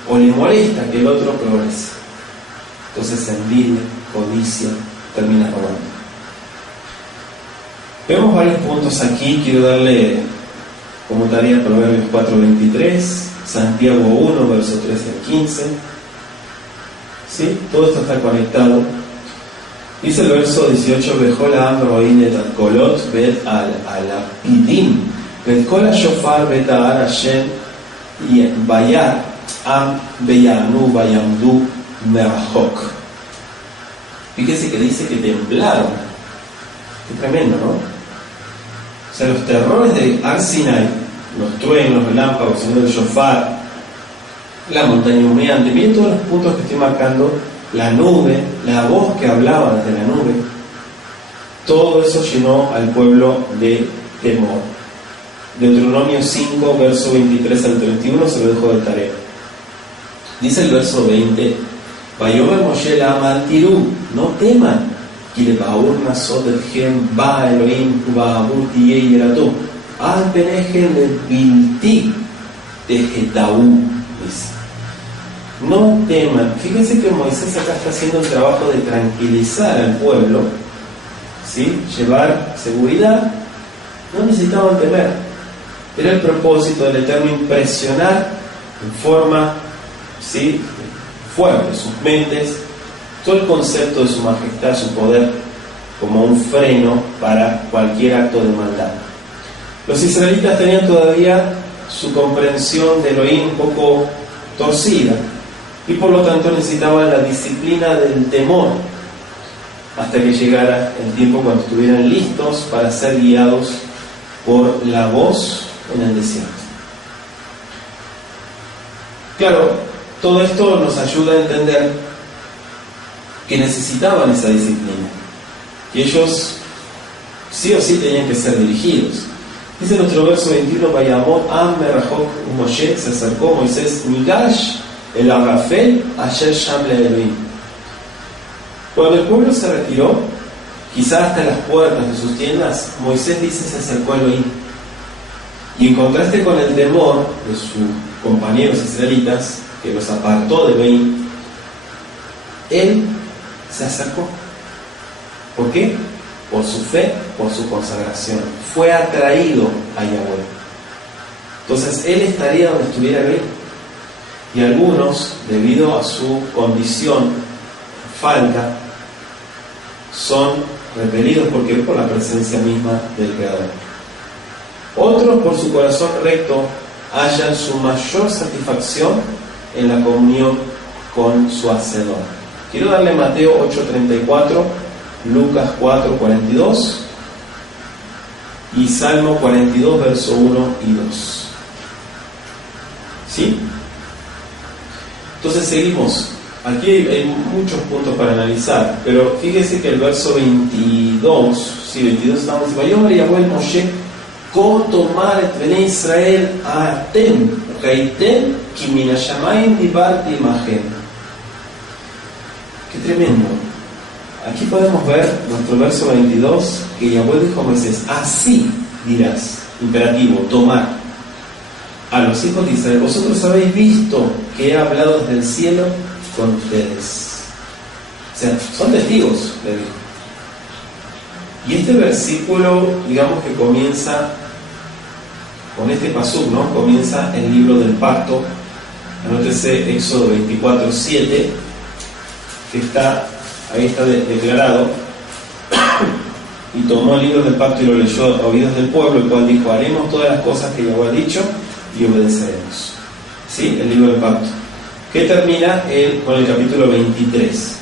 o le molesta que el otro progrese. Entonces envidia, codicia, termina robando. Vemos varios puntos aquí. Quiero darle como tarea Proverbios 4:23, Santiago 1, verso 13 al 15. ¿Sí? Todo esto está conectado. Dice el verso 18, Bejol ha'am ro'in et kolot bet alapidim, bet kol hashofar bet ha'ar Hashem bayar am beyanu bayamdu merachok. Fíjese que dice que temblaron. Qué tremendo, ¿no? O sea, los terrores de Har Sinai, los truenos, los relámpagos, el sonido del shofar, la montaña humeante, miren todos los puntos que estoy marcando, la nube, la voz que hablaba desde la nube, todo eso llenó al pueblo de temor. Deuteronomio 5, verso 23 al 31, se lo dejo de tarea. Dice el verso 20, Vayomer Moshe la'am al tirú, no teman, כי לבעור נסות אתכם בא אלוהים ובעבור תהיה ירדו על פניכם לבלתי תהדאו. Dice, no teman. Fíjense que Moisés acá está haciendo el trabajo de tranquilizar al pueblo, ¿sí? Llevar seguridad. No necesitaban temer. Era el propósito del Eterno impresionar en forma, ¿sí?, fuerte sus mentes, todo el concepto de su majestad, su poder, como un freno para cualquier acto de maldad. Los israelitas tenían todavía su comprensión de Elohim un poco torcida y por lo tanto necesitaban la disciplina del temor hasta que llegara el tiempo cuando estuvieran listos para ser guiados por la voz en el desierto. Claro, todo esto nos ayuda a entender que necesitaban esa disciplina, que ellos sí o sí tenían que ser dirigidos. Dice nuestro verso 21, Vayamot am merachok Moshe, se acercó Moisés, Nigash el Arrafel asher sham le'Elohim. Cuando el pueblo se retiró, quizás hasta las puertas de sus tiendas, Moisés dice se acercó a Elohim. Y en contraste con el temor de sus compañeros israelitas, que los apartó de Elohim, él se acercó. ¿Por qué? Por su fe, por su consagración. Fue atraído a Yahweh. Entonces él estaría donde estuviera él. Y algunos, debido a su condición falta, son repelidos por la presencia misma del Creador. Otros, por su corazón recto, hallan su mayor satisfacción en la comunión con su Hacedor. Quiero darle Mateo 8:34, Lucas 4:42 y Salmo 42, verso 1 y 2. ¿Sí? Entonces seguimos. Aquí hay muchos puntos para analizar, pero fíjese que el verso 22, sí, 22 estamos diciendo, Vayomer Yahweh Moshe, Ko tomar et bnei Israel atem, reitem, ki min hashamayim dibarti imachem. Qué tremendo. Aquí podemos ver nuestro verso 22, que Yahweh dijo a Moisés, así dirás, imperativo, tomar, a los hijos de Israel, vosotros habéis visto que he hablado desde el cielo con ustedes. O sea, son testigos, le dijo. Y este versículo, digamos que comienza con este pasuk, ¿no? Comienza el libro del pacto. Anótese Éxodo 24:7, que está, ahí está declarado. y tomó el libro del pacto y lo leyó a oídos del pueblo, el cual dijo: haremos todas las cosas que Yahweh ha dicho y obedeceremos. ¿Sí? El libro del pacto, que termina con el capítulo 23.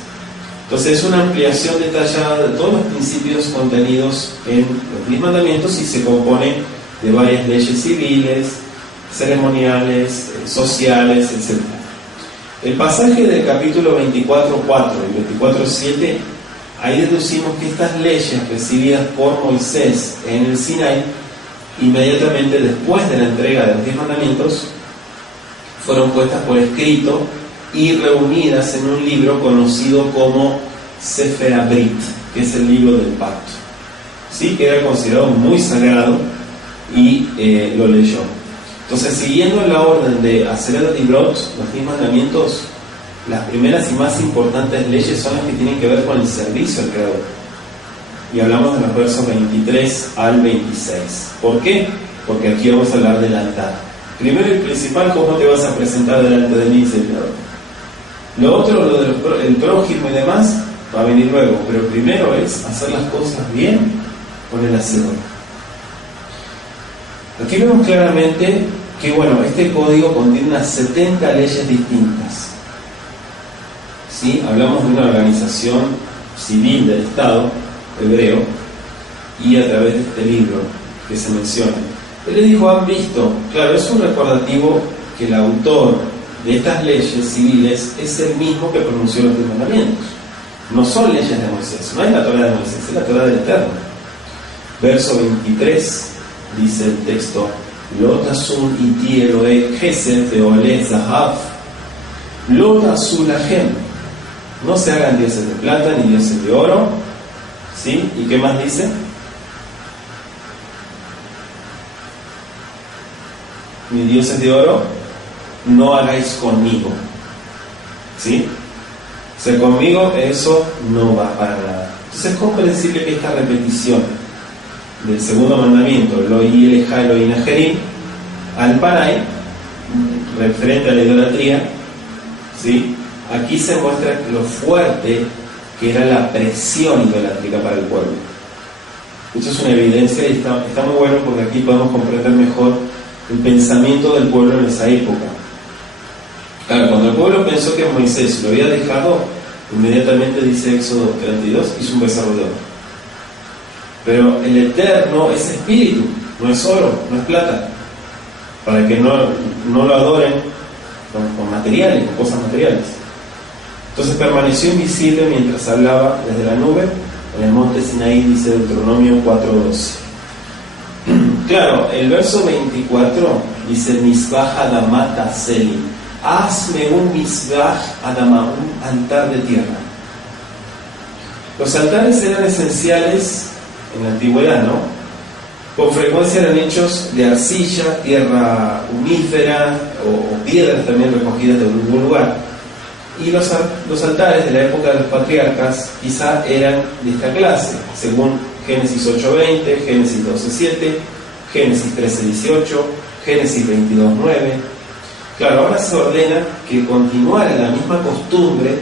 Entonces es una ampliación detallada de todos los principios contenidos en los 10 mandamientos y se compone de varias leyes civiles, ceremoniales, sociales, etc. El pasaje del capítulo 24.4 y 24.7, ahí deducimos que estas leyes recibidas por Moisés en el Sinai, inmediatamente después de la entrega de los 10 mandamientos, fueron puestas por escrito y reunidas en un libro conocido como Sefer Abrit, que es el libro del pacto. ¿Sí? Que era considerado muy sagrado y lo leyó. Entonces, siguiendo la orden de Aseret Dibrot, los 10 mandamientos, las primeras y más importantes leyes son las que tienen que ver con el servicio al Creador. Y hablamos de los versos 23 al 26. ¿Por qué? Porque aquí vamos a hablar del altar. Primero y principal, ¿cómo te vas a presentar delante de mí, dice el Creador? Lo otro, lo del prójimo y demás, va a venir luego. Pero primero es hacer las cosas bien con el Hacedor. Aquí vemos claramente que, bueno, este código contiene unas 70 leyes distintas. ¿Sí? Hablamos de una organización civil del Estado hebreo y a través de este libro que se menciona. Él le dijo: han visto, claro, es un recordativo que el autor de estas leyes civiles es el mismo que pronunció los 10 mandamientos. No son leyes de Moisés, no es la Torá de Moisés, es la Torá del Eterno. Verso 23 dice el texto: Lo tasun iti Elohe Gesed ve'oleh zahav Lo tasun lahem. No se hagan dioses de plata ni dioses de oro. ¿Sí? ¿Y qué más dice? Ni dioses de oro no hagáis conmigo. ¿Sí? O sea, conmigo eso no va para nada. Entonces es comprensible que esta repetición del segundo mandamiento, Elohi Eleja Elohi Najerim, al Panay, referente a la idolatría, ¿sí? Aquí se muestra lo fuerte que era la presión idolátrica para el pueblo. Esto es una evidencia y está muy bueno, porque aquí podemos comprender mejor el pensamiento del pueblo en esa época. Claro, cuando el pueblo pensó que Moisés lo había dejado, inmediatamente dice Éxodo 32, hizo un becerro de oro. Pero el Eterno es espíritu, no es oro, no es plata, para que no lo adoren con materiales, con cosas materiales. Entonces permaneció invisible mientras hablaba desde la nube en el monte Sinaí, dice Deuteronomio 4:12. Claro, el verso 24 dice: Misbah Adamat Aseli, hazme un Misbah Adamá, un altar de tierra. Los altares eran esenciales en la antigüedad, ¿no? Con frecuencia eran hechos de arcilla, tierra humífera o piedras también recogidas de algún lugar. Y los altares de la época de los patriarcas quizá eran de esta clase, según Génesis 8:20, Génesis 12:7, Génesis 13:18, Génesis 22:9. Claro, ahora se ordena que continuara la misma costumbre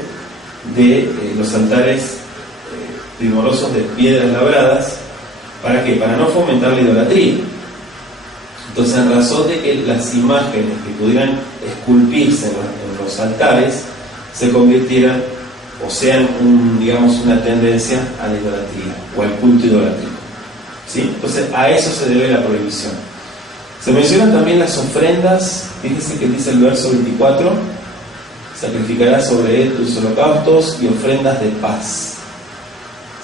de los altares primorosos de piedras labradas. ¿Para qué? Para no fomentar la idolatría. Entonces, en razón de que las imágenes que pudieran esculpirse en los altares se convirtieran o sean una tendencia a la idolatría o al culto idolátrico. ¿Sí? Entonces, a eso se debe la prohibición. Se mencionan también las ofrendas. Fíjense que dice el verso 24: sacrificarás sobre él tus holocaustos y ofrendas de paz.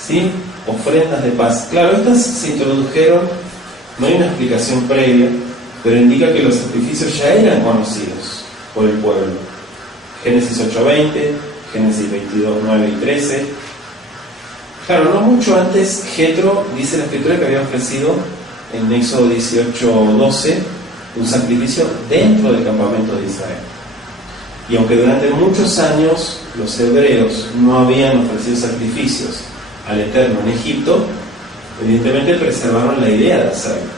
¿Sí? Ofrendas de paz. Claro, estas se introdujeron, no hay una explicación previa, pero indica que los sacrificios ya eran conocidos por el pueblo. Génesis 8:20, Génesis 22:9 y 13. Claro, no mucho antes, Jetro, dice la escritura, que había ofrecido en Éxodo 18:12 un sacrificio dentro del campamento de Israel. Y aunque durante muchos años los hebreos no habían ofrecido sacrificios al Eterno en Egipto, evidentemente preservaron la idea de hacerlo.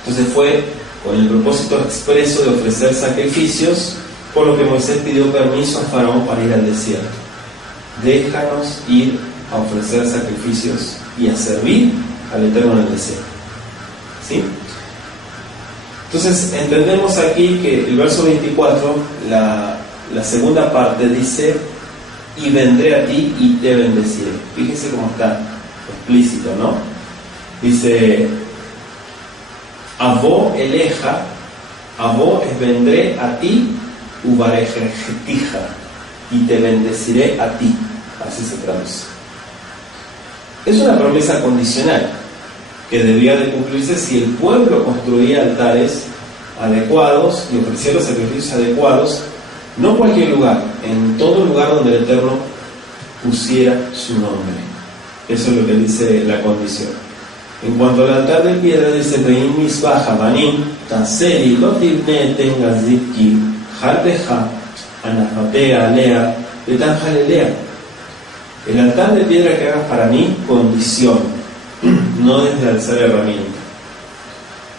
Entonces fue con el propósito expreso de ofrecer sacrificios, por lo que Moisés pidió permiso a Faraón para ir al desierto. Déjanos ir a ofrecer sacrificios y a servir al Eterno en el desierto. ¿Sí? Entonces entendemos aquí que el verso 24, la segunda parte dice: y vendré a ti y te bendeciré. Fíjense cómo está explícito, ¿no? Dice: Avo eleja, avo es vendré a ti, ubarejejtija, y te bendeciré a ti. Así se traduce. Es una promesa condicional que debía de cumplirse si el pueblo construía altares adecuados y ofrecía los sacrificios adecuados, no en cualquier lugar, en todo lugar donde el Eterno pusiera su nombre. Eso es lo que dice la condición. En cuanto al altar de piedra, dice: Vein misbaja banim taseri lotibne tengas zipki jalteja anafatea alea betanjalelea. El altar de piedra que hagas para mí, condición, no desde alzar herramienta.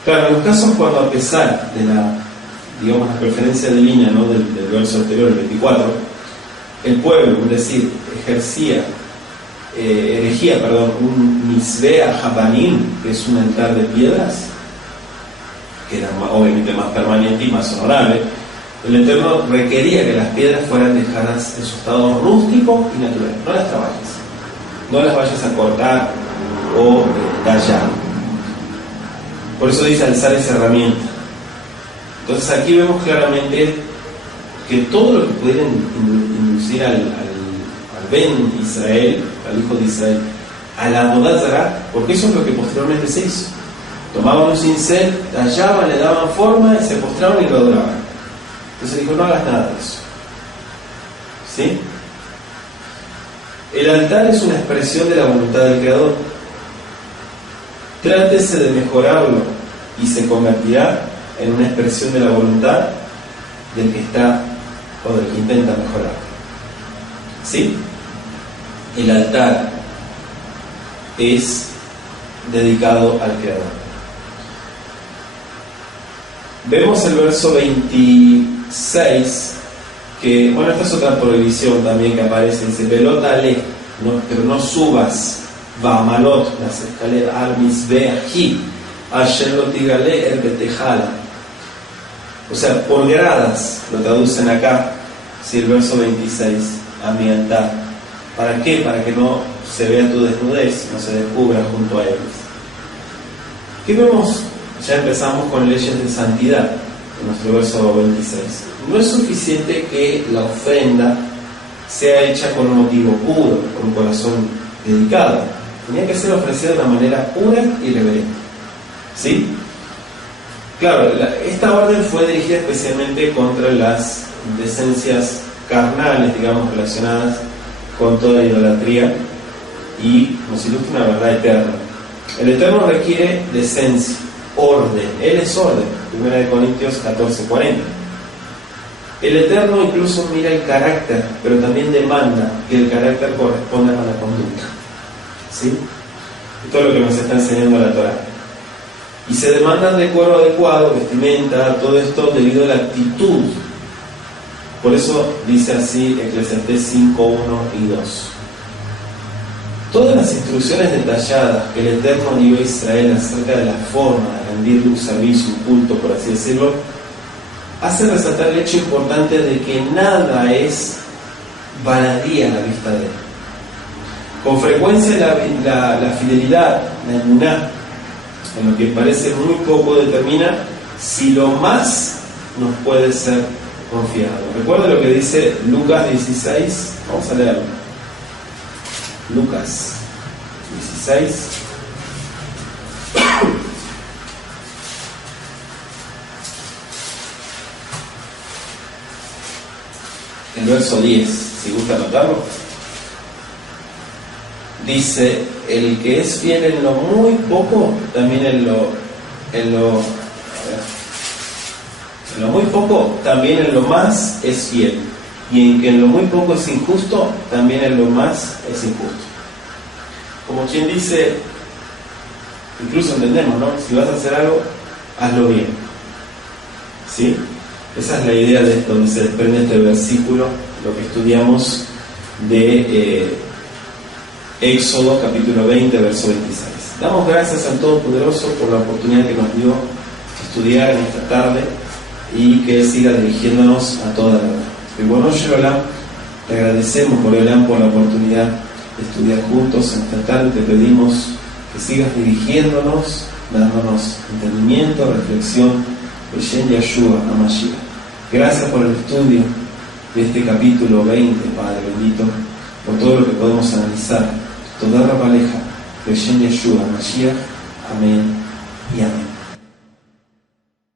Claro, en los casos cuando, a pesar de la preferencia divina, ¿no?, del verso anterior, el 24, el pueblo, es decir, erigía un misbea habanim, que es un altar de piedras, que era obviamente más permanente y más honorable, el Eterno requería que las piedras fueran dejadas en su estado rústico y natural. No las trabajes, no las vayas a cortar o tallar. Por eso dice alzar esa herramienta. Entonces aquí vemos claramente que todo lo que pudiera inducir al Ben Israel, al hijo de Israel, a la Avodat Zará, porque eso es lo que posteriormente se hizo. Tomaban un cincel, tallaban, le daban forma y se postraban y lo adoraban. Entonces dijo: no hagas nada de eso. ¿Sí? El altar es una expresión de la voluntad del Creador. Trátese de mejorarlo y se convertirá en una expresión de la voluntad del que está o del que intenta mejorar. ¿Sí? El altar es dedicado al Creador. Vemos el verso 26, que, bueno, esta es otra prohibición también que aparece, dice: velótale, pero no subas, vamalot, las escaleras, al misbeaji, asher lo tigale el betejala. O sea, por gradas, lo traducen acá, si el verso 26, a mi altar. ¿Para qué? Para que no se vea tu desnudez, no se descubra junto a ellos. ¿Qué vemos? Ya empezamos con leyes de santidad en nuestro verso 26. No es suficiente que la ofrenda sea hecha con un motivo puro, con un corazón dedicado. Tenía que ser ofrecida de una manera pura y reverente. ¿Sí? Claro, esta orden fue dirigida especialmente contra las indecencias carnales, digamos, relacionadas con toda idolatría, y nos ilustra una verdad eterna. El Eterno requiere decencia, orden. Él es orden. 1 Corintios 14:40. El Eterno incluso mira el carácter, pero también demanda que el carácter corresponda a la conducta. ¿Sí? Esto es lo que nos está enseñando la Torá. Y se demanda decoro adecuado, vestimenta, todo esto debido a la actitud. Por eso dice así Eclesiastés 5:1 y 2. Todas las instrucciones detalladas que el Eterno dio a Israel acerca de la forma de rendirle un servicio, un culto, por así decirlo, hace resaltar el hecho importante de que nada es baladí a la vista de él. Con frecuencia la fidelidad, la emuná, en lo que parece muy poco, determina si lo más nos puede ser confiado. Recuerda lo que dice Lucas 16, vamos a leerlo. Lucas 16. El verso 10, si gusta anotarlo. Dice: el que es fiel en lo muy poco, también en lo muy poco, también en lo más es fiel. Y en que en lo muy poco es injusto, también en lo más es injusto. Como quien dice, incluso entendemos, ¿no? Si vas a hacer algo, hazlo bien. ¿Sí? Esa es la idea de donde se desprende este versículo, lo que estudiamos de Éxodo capítulo 20, verso 26. Damos gracias al Todopoderoso por la oportunidad que nos dio de estudiar en esta tarde y que siga dirigiéndonos a toda la verdad. Y bueno, Sheolam, te agradecemos por la oportunidad de estudiar juntos en esta tarde. Te pedimos que sigas dirigiéndonos, dándonos entendimiento, reflexión, Beshem Yeshua HaMashiach. Gracias por el estudio de este capítulo 20, Padre bendito, por todo lo que podemos analizar. Toda la pareja, Beshem Yeshua HaMashiach. Amén y amén.